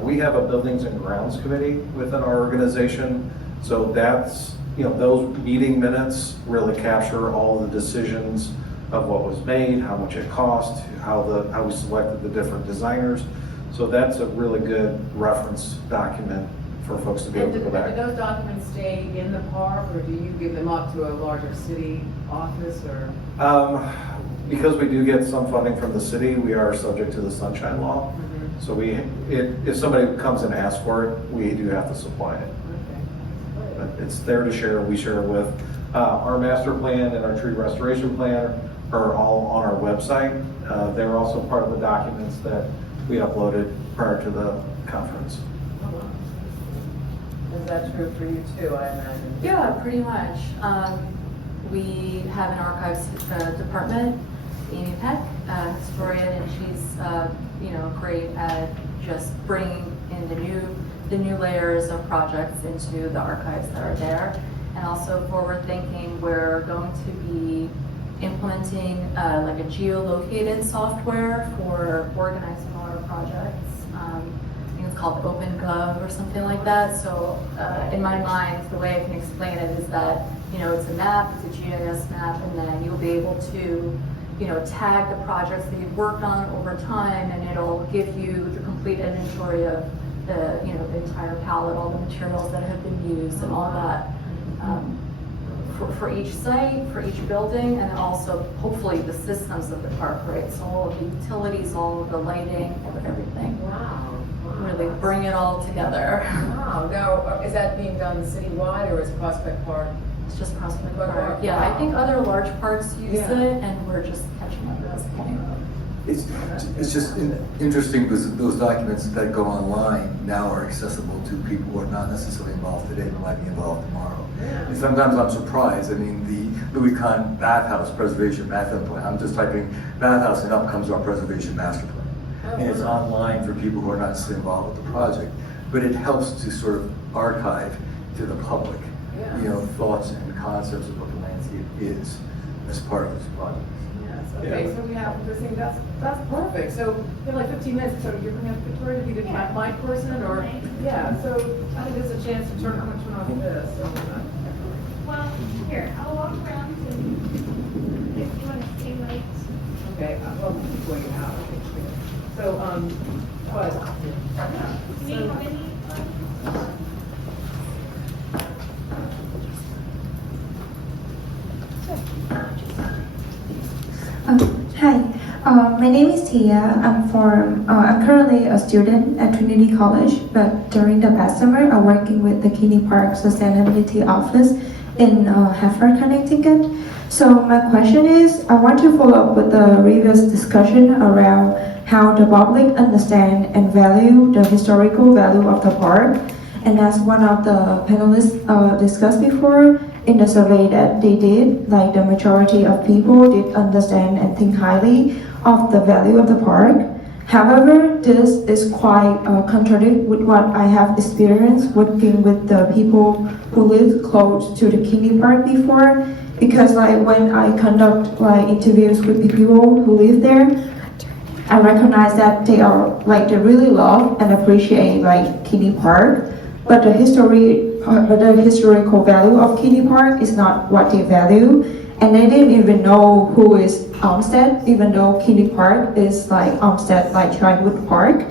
We have a buildings and grounds committee within our organization, so that's those meeting minutes really capture all the decisions of what was made, how much it cost, how we selected the different designers. So that's a really good reference document for folks to be able to go Do back. those documents stay in the park, or do you give them up to a larger city office, or? Because we do get some funding from the city, we are subject to the sunshine law. Mhm. So if somebody comes and asks for it, we do have to supply it. Okay. But it's there to share, we share it with. Our master plan and our tree restoration plan are all on our website. They're also part of the documents that we uploaded prior to the conference. Oh, wow. Is that true for you too, I imagine? Yeah, pretty much. We have an archives department, Amy Peck, historian, and she's great at just bringing in the new layers of projects into the archives that are there, and also forward thinking. We're going to be implementing like a geolocated software for organizing all our projects. I think it's called OpenGov or something like that. So in my mind, the way I can explain it is that it's a map, it's a GIS map, and then you'll be able to tag the projects that you've worked on over time, and it'll give you the complete inventory of the entire palette, all the materials that have been used, and all that. For each site, for each building, and also hopefully the systems of the park, right? So all of the utilities, all of the lighting, everything. Wow. Really bring it all together. Wow. Now, is that being done citywide, or is Prospect Park? It's just Prospect Park. Park. Yeah, I think other large parks use Yeah. it, and we're just catching up at this point. It's just interesting because those documents that go online now are accessible to people who are not necessarily involved today, but might be involved tomorrow. Yeah. And sometimes I'm surprised. I mean, the Louis Kahn bathhouse preservation master plan, I'm just typing bathhouse and up comes our preservation master plan. And it's online for people who are not necessarily involved with the project, but it helps to sort of archive to the public, Yeah. thoughts and concepts of what the landscape is as part of this project. Yes, okay, so we have this thing, that's perfect. So we have like 15 minutes, so you're gonna have Victoria to be the mic person, or? Yeah, so I think there's a chance to turn off this. So, Well, here, I'll walk around and if you want to stay late. okay, well, keep going out. Okay, sure. So, but, Do you have any? Hi, my name is Tia. I'm currently a student at Trinity College, but during the past summer, I'm working with the Kinney Park Sustainability Office in Hartford, Connecticut. So my question is, I want to follow up with the previous discussion around how the public understand and value the historical value of the park. And as one of the panelists discussed before, in the survey that they did, like the majority of people did understand and think highly of the value of the park. However, this is quite contradict with what I have experienced working with the people who live close to the Kinney Park before. Because like when I conduct like interviews with the people who live there, I recognize that they really love and appreciate like Kinney Park, but the historical value of Kinney Park is not what they value, and they didn't even know who is Olmsted, even though Kinney Park is like Olmsted, like Giantwood Park,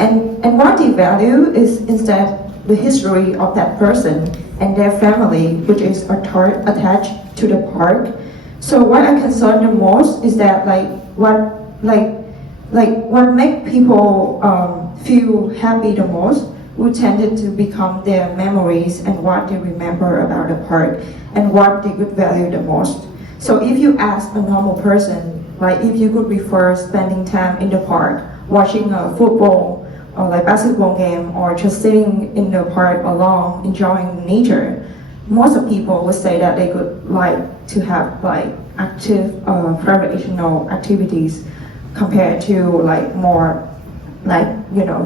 and what they value is instead the history of that person and their family, which is attached to the park. So what I concern the most is that what makes people feel happy the most would tended to become their memories and what they remember about the park and what they could value the most. So if you ask a normal person, like if you could prefer spending time in the park, watching a football or like basketball game, or just sitting in the park alone, enjoying nature, most of people would say that they would like to have like active recreational activities compared to like more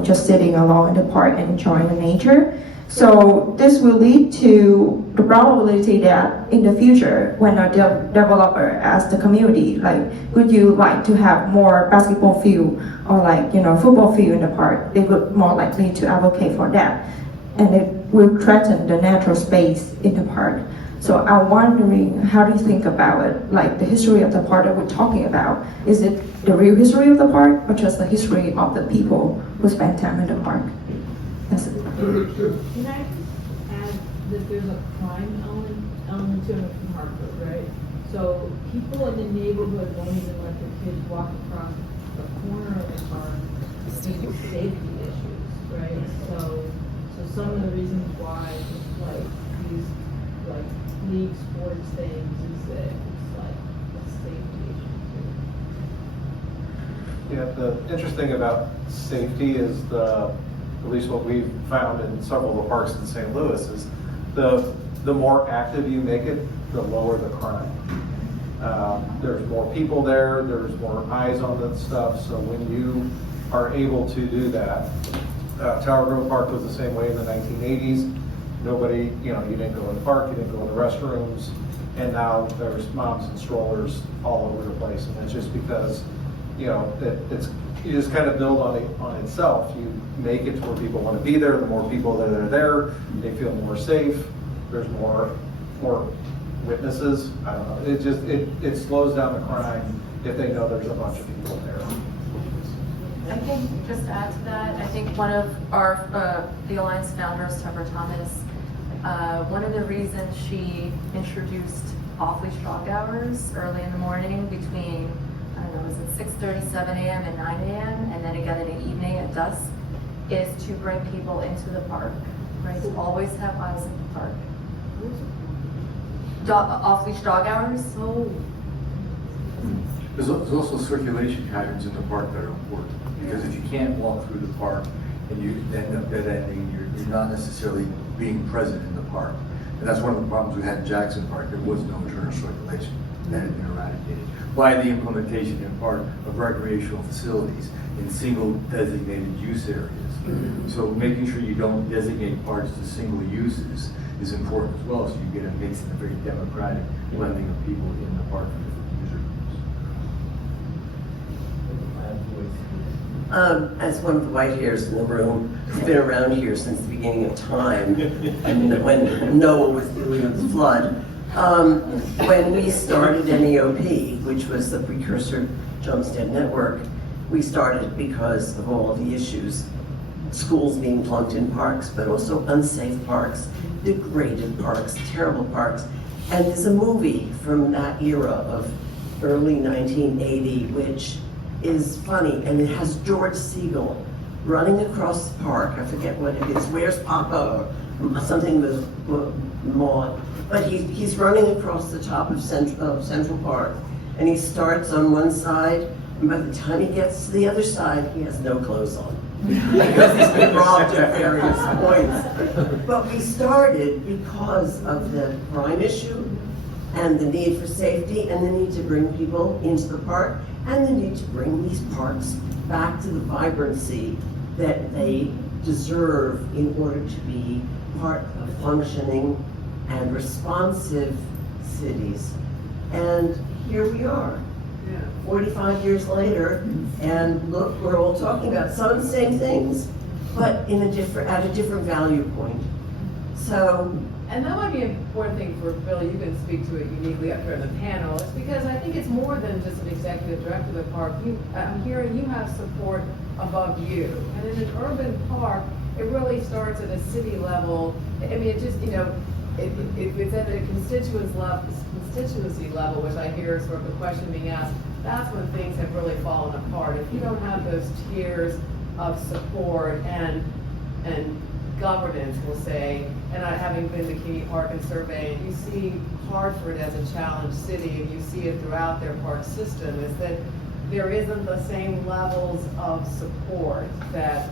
just sitting alone in the park and enjoying the nature. So this will lead to the probability that in the future, when a developer asks the community, like, would you like to have more basketball field or football field in the park, they would more likely to advocate for that. and it will threaten the natural space in the park. So I'm wondering, how do you think about it? Like the history of the park that we're talking about, is it the real history of the park or just the history of the people who spend time in the park? That's it. Can I just add that there's a crime element to it from Hartford, right? So people in the neighborhood won't even let their kids walk across the corner of the park due to safety issues, right? So some of the reasons why like these like league sports things is that it's like a safety issue too. Yeah, the interesting about safety is at least what we've found in several of the parks in St. Louis is the more active you make it, the lower the crime. There's more people there, there's more eyes on the stuff, so when you are able to do that, Tower Grove Park was the same way in the 1980s. Nobody, you didn't go in the park, you didn't go in the restrooms, and now there's moms and strollers all over the place, and it's just because, it's you just kind of build on itself. You make it to where people want to be there. The more people that are there, they feel more safe. There's more witnesses. I don't know. It slows down the crime if they know there's a bunch of people there. I think, just to add to that, I think one of our, the Alliance founders, Deborah Thomas, one of the reasons she introduced off-leash hours early in the morning between, I don't know, was it 6:30, 7 a.m. and 9 a.m. and then again in the evening at dusk, is to bring people into the park, right? To always have eyes in the park. Off-leash dog hours. Oh. There's also circulation patterns in the park that are important, because if you can't walk through the park and you end up dead ending, you're not necessarily being present in the park. And that's one of the problems we had in Jackson Park. There was no internal circulation that had been eradicated by the implementation in part of recreational facilities in single designated use areas. So making sure you don't designate parks to single uses is important as well, so you get a mix and a very democratic blending of people in the park from different user groups. As one of the white hairs in the room, who's been around here since the beginning of time, and when Noah was dealing with the flood, when we started NEOP, which was the precursor to Olmsted Network, we started because of all the issues, schools being plunked in parks, but also unsafe parks, degraded parks, terrible parks. And there's a movie from that era of early 1980, which is funny, and it has George Segal running across the park. I forget what it is. Where's Papa? Or something with Maud. But he's running across the top of Central Park, and he starts on one side, and by the time he gets to the other side, he has no clothes on. Because he's been robbed at various points. But we started because of the crime issue and the need for safety and the need to bring people into the park and the need to bring these parks back to the vibrancy that they deserve in order to be part of functioning and responsive cities. And here we are. 45 years later, and look, we're all talking about some of the same things, but at a different value point. So, and that might be an important thing for Bill, you can speak to it uniquely up here in the panel, is because I think it's more than just an executive director of the park. I'm hearing you have support above you. And in an urban park, it really starts at a city level. I mean, it just, it's at a constituency level, which I hear sort of the question being asked. That's when things have really fallen apart. If you don't have those tiers of support and governance, we'll say, and having been to Keeney Park and surveyed, you see Hartford as a challenged city, and you see it throughout their park system, is that there isn't the same levels of support that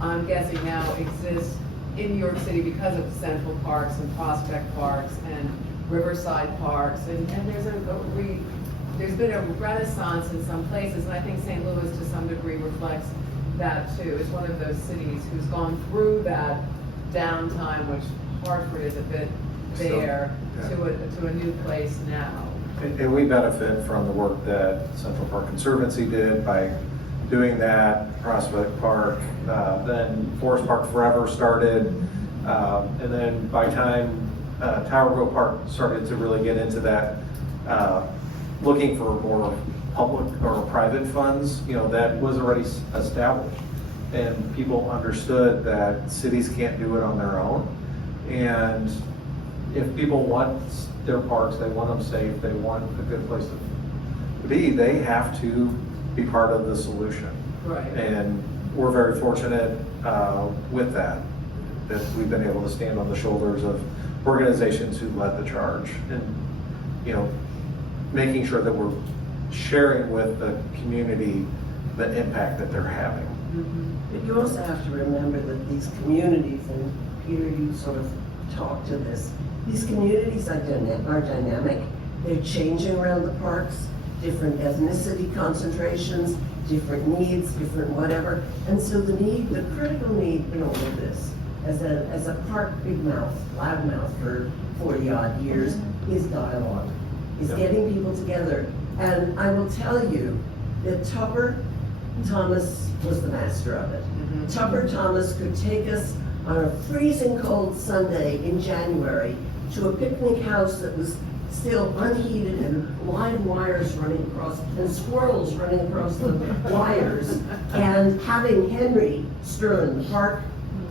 I'm guessing now exists in New York City because of Central Parks and Prospect Parks and Riverside Parks, and there's been a renaissance in some places, and I think St. Louis to some degree reflects that too. It's one of those cities who's gone through that downtime, which Hartford is a bit there, to a new place now. And we benefit from the work that Central Park Conservancy did by doing that, Prospect Park, then Forest Park Forever started, And then by time Tower Grove Park started to really get into that, looking for more public or private funds, that was already established. And people understood that cities can't do it on their own. And if people want their parks, they want them safe, they want a good place to be, they have to be part of the solution. Right. And we're very fortunate with that we've been able to stand on the shoulders of organizations who led the charge, and making sure that we're sharing with the community the impact that they're having. But you also have to remember that these communities, and Peter, you sort of talked to this, these communities are dynamic. They're changing around the parks, different ethnicity concentrations, different needs, different whatever. And so the critical need in all of this, as a park big mouth, loud mouth for 40 odd years, is dialogue, is getting people together. And I will tell you that Tupper Thomas was the master of it. Tupper Thomas could take us on a freezing cold Sunday in January to a picnic house that was still unheated and live wires running across, and squirrels running across the wires, and having Henry Stern,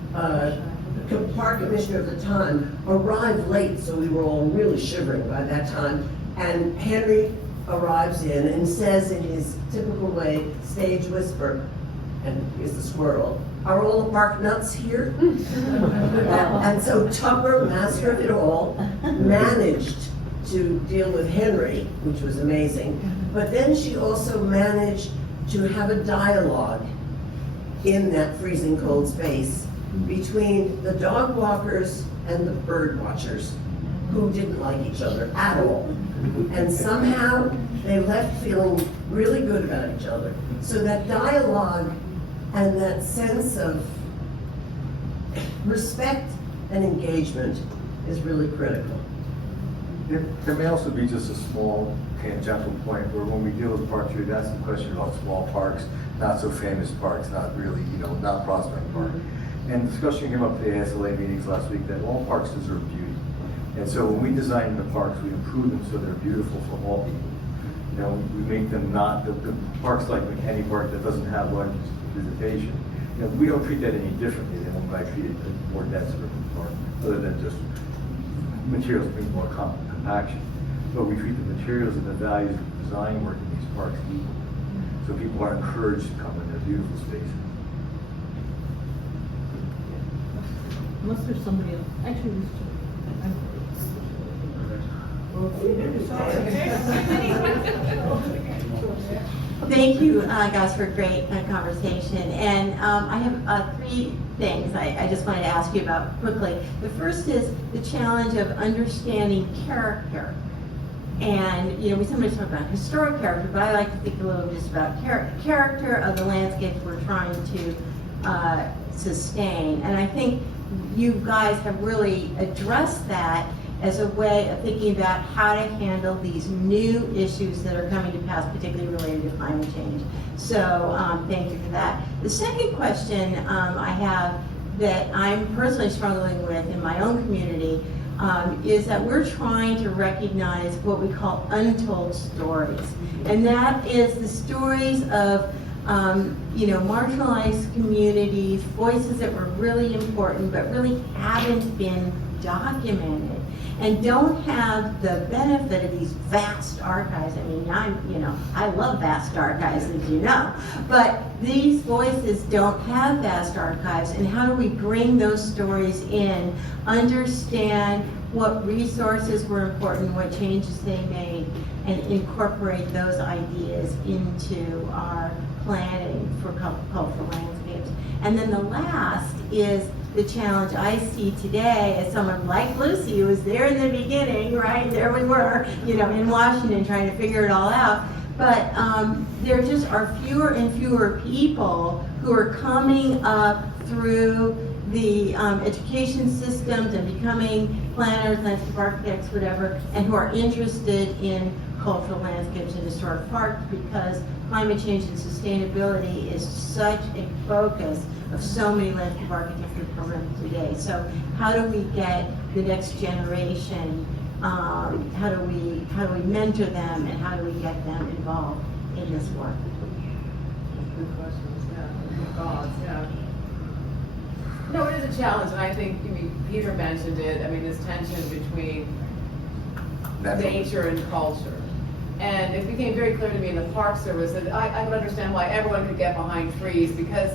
the park commissioner at the time, arrive late, so we were all really shivering by that time. And Henry arrives in and says in his typical way, stage whisper, and here's the squirrel, "Are all the park nuts here?" And so Tupper, master of it all, managed to deal with Henry, which was amazing. But then she also managed to have a dialogue in that freezing cold space between the dog walkers and the bird watchers, who didn't like each other at all. And somehow they left feeling really good about each other. So that dialogue and that sense of respect and engagement is really critical. There may also be just a small tangential point where when we deal with parks, you'd ask the question about small parks, not so famous parks, not really, not Prospect Park. And the discussion came up at the ASLA meetings last week that all parks deserve beauty. And so when we design the parks, we improve them so they're beautiful for all people. We make them not, the parks like McKinney Park that doesn't have large visitation, we don't treat that any differently than when I treat it more dense urban park, other than just materials bring more compaction. But we treat the materials and the values of design work in these parks equally. So people are encouraged to come in their beautiful spaces. Unless there's somebody else, actually, there's two. Thank you, guys, for a great conversation. And I have 3 things I just wanted to ask you about quickly. The first is the challenge of understanding character. And, we sometimes talk about historic character, but I like to think a little just about character of the landscapes we're trying to sustain. And I think you guys have really addressed that as a way of thinking about how to handle these new issues that are coming to pass, particularly related to climate change. So thank you for that. The second question I have that I'm personally struggling with in my own community is that we're trying to recognize what we call untold stories. And that is the stories of marginalized communities, voices that were really important but really haven't been documented and don't have the benefit of these vast archives. I mean, I love vast archives, as you know, but these voices don't have vast archives. And how do we bring those stories in, understand what resources were important, what changes they made, and incorporate those ideas into our planning for cultural landscapes? And then the last is the challenge I see today as someone like Lucy, who was there in the beginning, right? There we were, in Washington trying to figure it all out. But there just are fewer and fewer people who are coming up through the education systems and becoming planners, landscape architects, whatever, and who are interested in cultural landscapes and historic parks, because climate change and sustainability is such a focus of so many landscape architecture programs today. So how do we get the next generation, how do we mentor them, and how do we get them involved in this work? Good questions, yeah. Good thoughts, yeah. No, it is a challenge, and I think, Peter mentioned it, this tension between nature and culture. And it became very clear to me in the Park Service that I could understand why everyone could get behind trees, because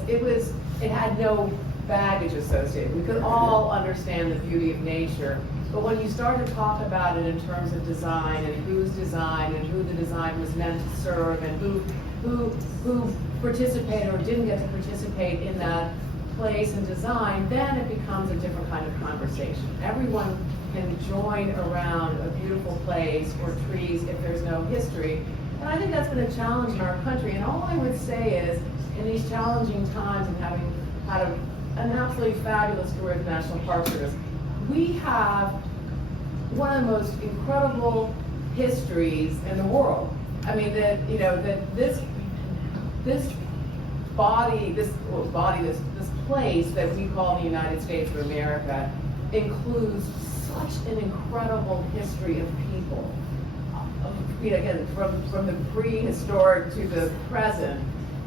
it had no baggage associated. We could all understand the beauty of nature. But when you start to talk about it in terms of design and whose design and who the design was meant to serve and who participated or didn't get to participate in that place and design, then it becomes a different kind of conversation. Everyone can join around a beautiful place or trees if there's no history. And I think that's been a challenge in our country. And all I would say is, in these challenging times and having had an absolutely fabulous career at the National Park Service, we have one of the most incredible histories in the world. This place that we call the United States of America includes such an incredible history of people. Again, from the prehistoric to the present,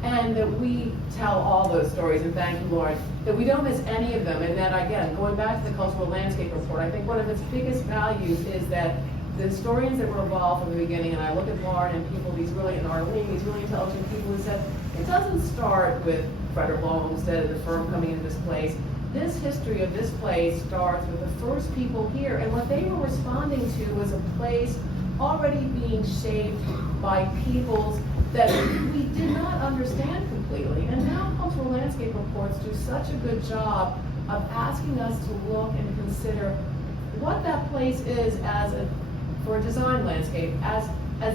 and that we tell all those stories, and thank you, Lauren, that we don't miss any of them. And then again, going back to the Cultural Landscape Report, I think one of its biggest values is that the historians that were involved from the beginning, and I look at Lauren and people, and Arlene, these really intelligent people who said, it doesn't start with Frederick Olmsted and the firm coming into this place. This history of this place starts with the first people here, and what they were responding to was a place already being shaped by peoples that we did not understand completely. And now Cultural Landscape Reports do such a good job of asking us to look and consider what that place is for a design landscape, as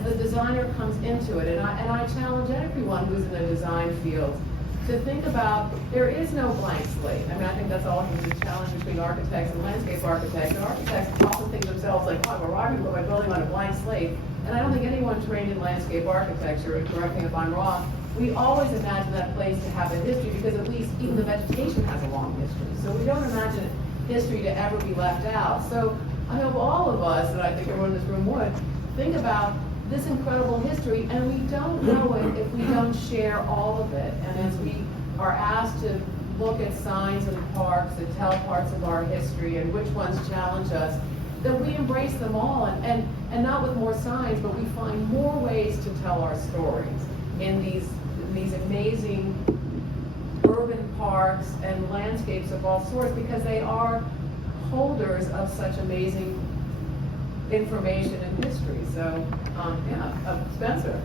the designer comes into it. And I challenge everyone who's in the design field to think about, there is no blank slate. I think that's always the challenge between architects and landscape architects. And architects often think of themselves like, oh, we're arguing about my building on a blank slate. And I don't think anyone trained in landscape architecture, and correct me if I'm wrong, we always imagine that place to have a history, because at least even the vegetation has a long history. So we don't imagine history to ever be left out. So I hope all of us, and I think everyone in this room would, think about this incredible history, and we don't know it if we don't share all of it. And as we are asked to look at signs and parks that tell parts of our history and which ones challenge us, that we embrace them all, and not with more signs, but we find more ways to tell our stories in these amazing urban parks and landscapes of all sorts, because they are holders of such amazing information and history. So, Spencer.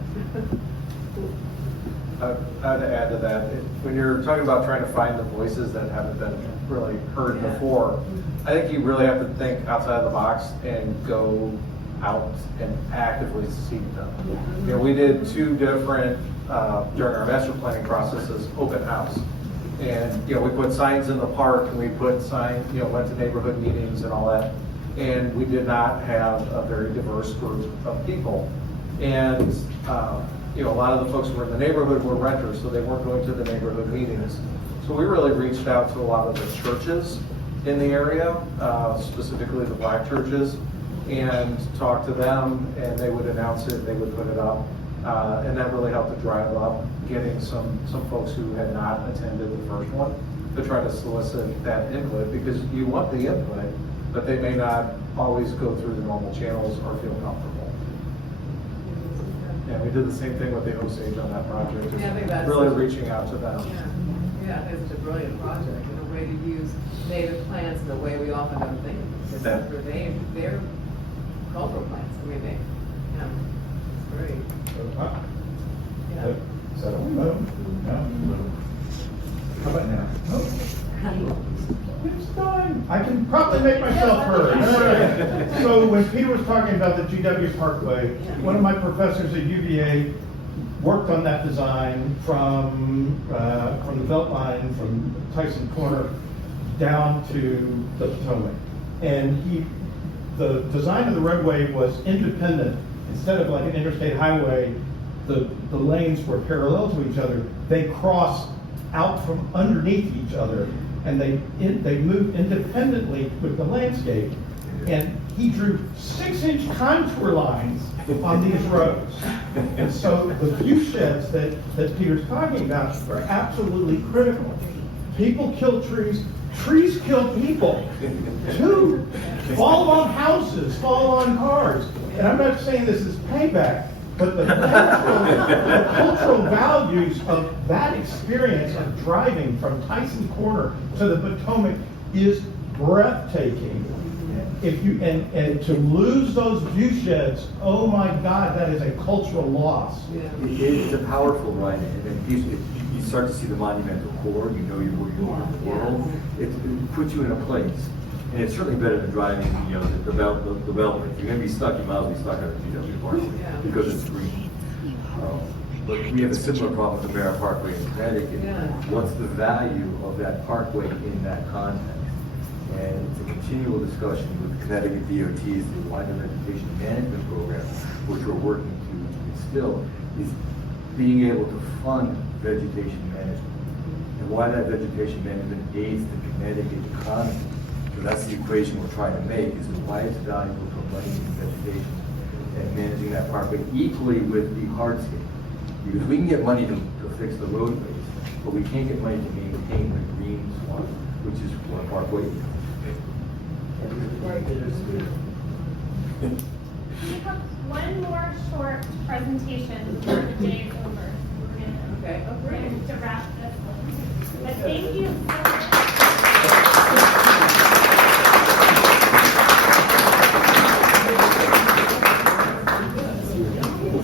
I'd add to that, when you're talking about trying to find the voices that haven't been really heard before, I think you really have to think outside the box and go out and actively seek them. We did two different, during our master planning processes, open house. And, we put signs in the park, and we put signs, went to neighborhood meetings and all that. And we did not have a very diverse group of people. And, a lot of the folks who were in the neighborhood were renters, so they weren't going to the neighborhood meetings. So we really reached out to a lot of the churches in the area, specifically the black churches, and talked to them, and they would announce it, they would put it up. And that really helped to drive up getting some folks who had not attended the first one to try to solicit that input, because you want the input, but they may not always go through the normal channels or feel comfortable. Yeah, we did the same thing with the Osage on that project, just Yeah, I think that's really reaching out to them. Yeah, it's a brilliant project, and a way to use native plants in a way we often don't think of. They're cultural plants. It's great. Yeah. How about now? It's fine. I can probably make myself heard. All right. So when Peter was talking about the GW Parkway, one of my professors at UVA worked on that design from the belt line from Tyson Corner down to the Potomac. And the design of the roadway was independent instead of like an interstate highway, the lanes were parallel to each other. They crossed out from underneath each other, and they moved independently with the landscape. And he drew 6-inch contour lines on these roads. And so the view sheds that Peter's talking about are absolutely critical. People kill trees, trees kill people. Two, fall on houses, fall on cars. And I'm not saying this is payback, but the cultural values of that experience of driving from Tyson Corner to the Potomac is breathtaking. If you and to lose those view sheds, oh my God, that is a cultural loss. It's a powerful ride, and then you start to see the monumental core. You know you're moving over the world. It puts you in a place, and it's certainly better than driving, the development. If you're going to be stuck, you might as well be stuck at the GW Parkway because it's green. But we have a similar problem with the Barrett Parkway in Connecticut. What's the value of that parkway in that context? And it's a continual discussion with Connecticut DOT's the Wildlife Vegetation Management Program, which we're working to instill, is being able to fund vegetation management. And why that vegetation management aids the Connecticut economy. So that's the equation we're trying to make, is why it's valuable to money in vegetation and managing that parkway equally with the hardscape. Because we can get money to fix the roadways, but we can't get money to maintain the green swamp, which is what a parkway is. We have one more short presentation before the day is over. We're gonna to wrap this. But thank you so much.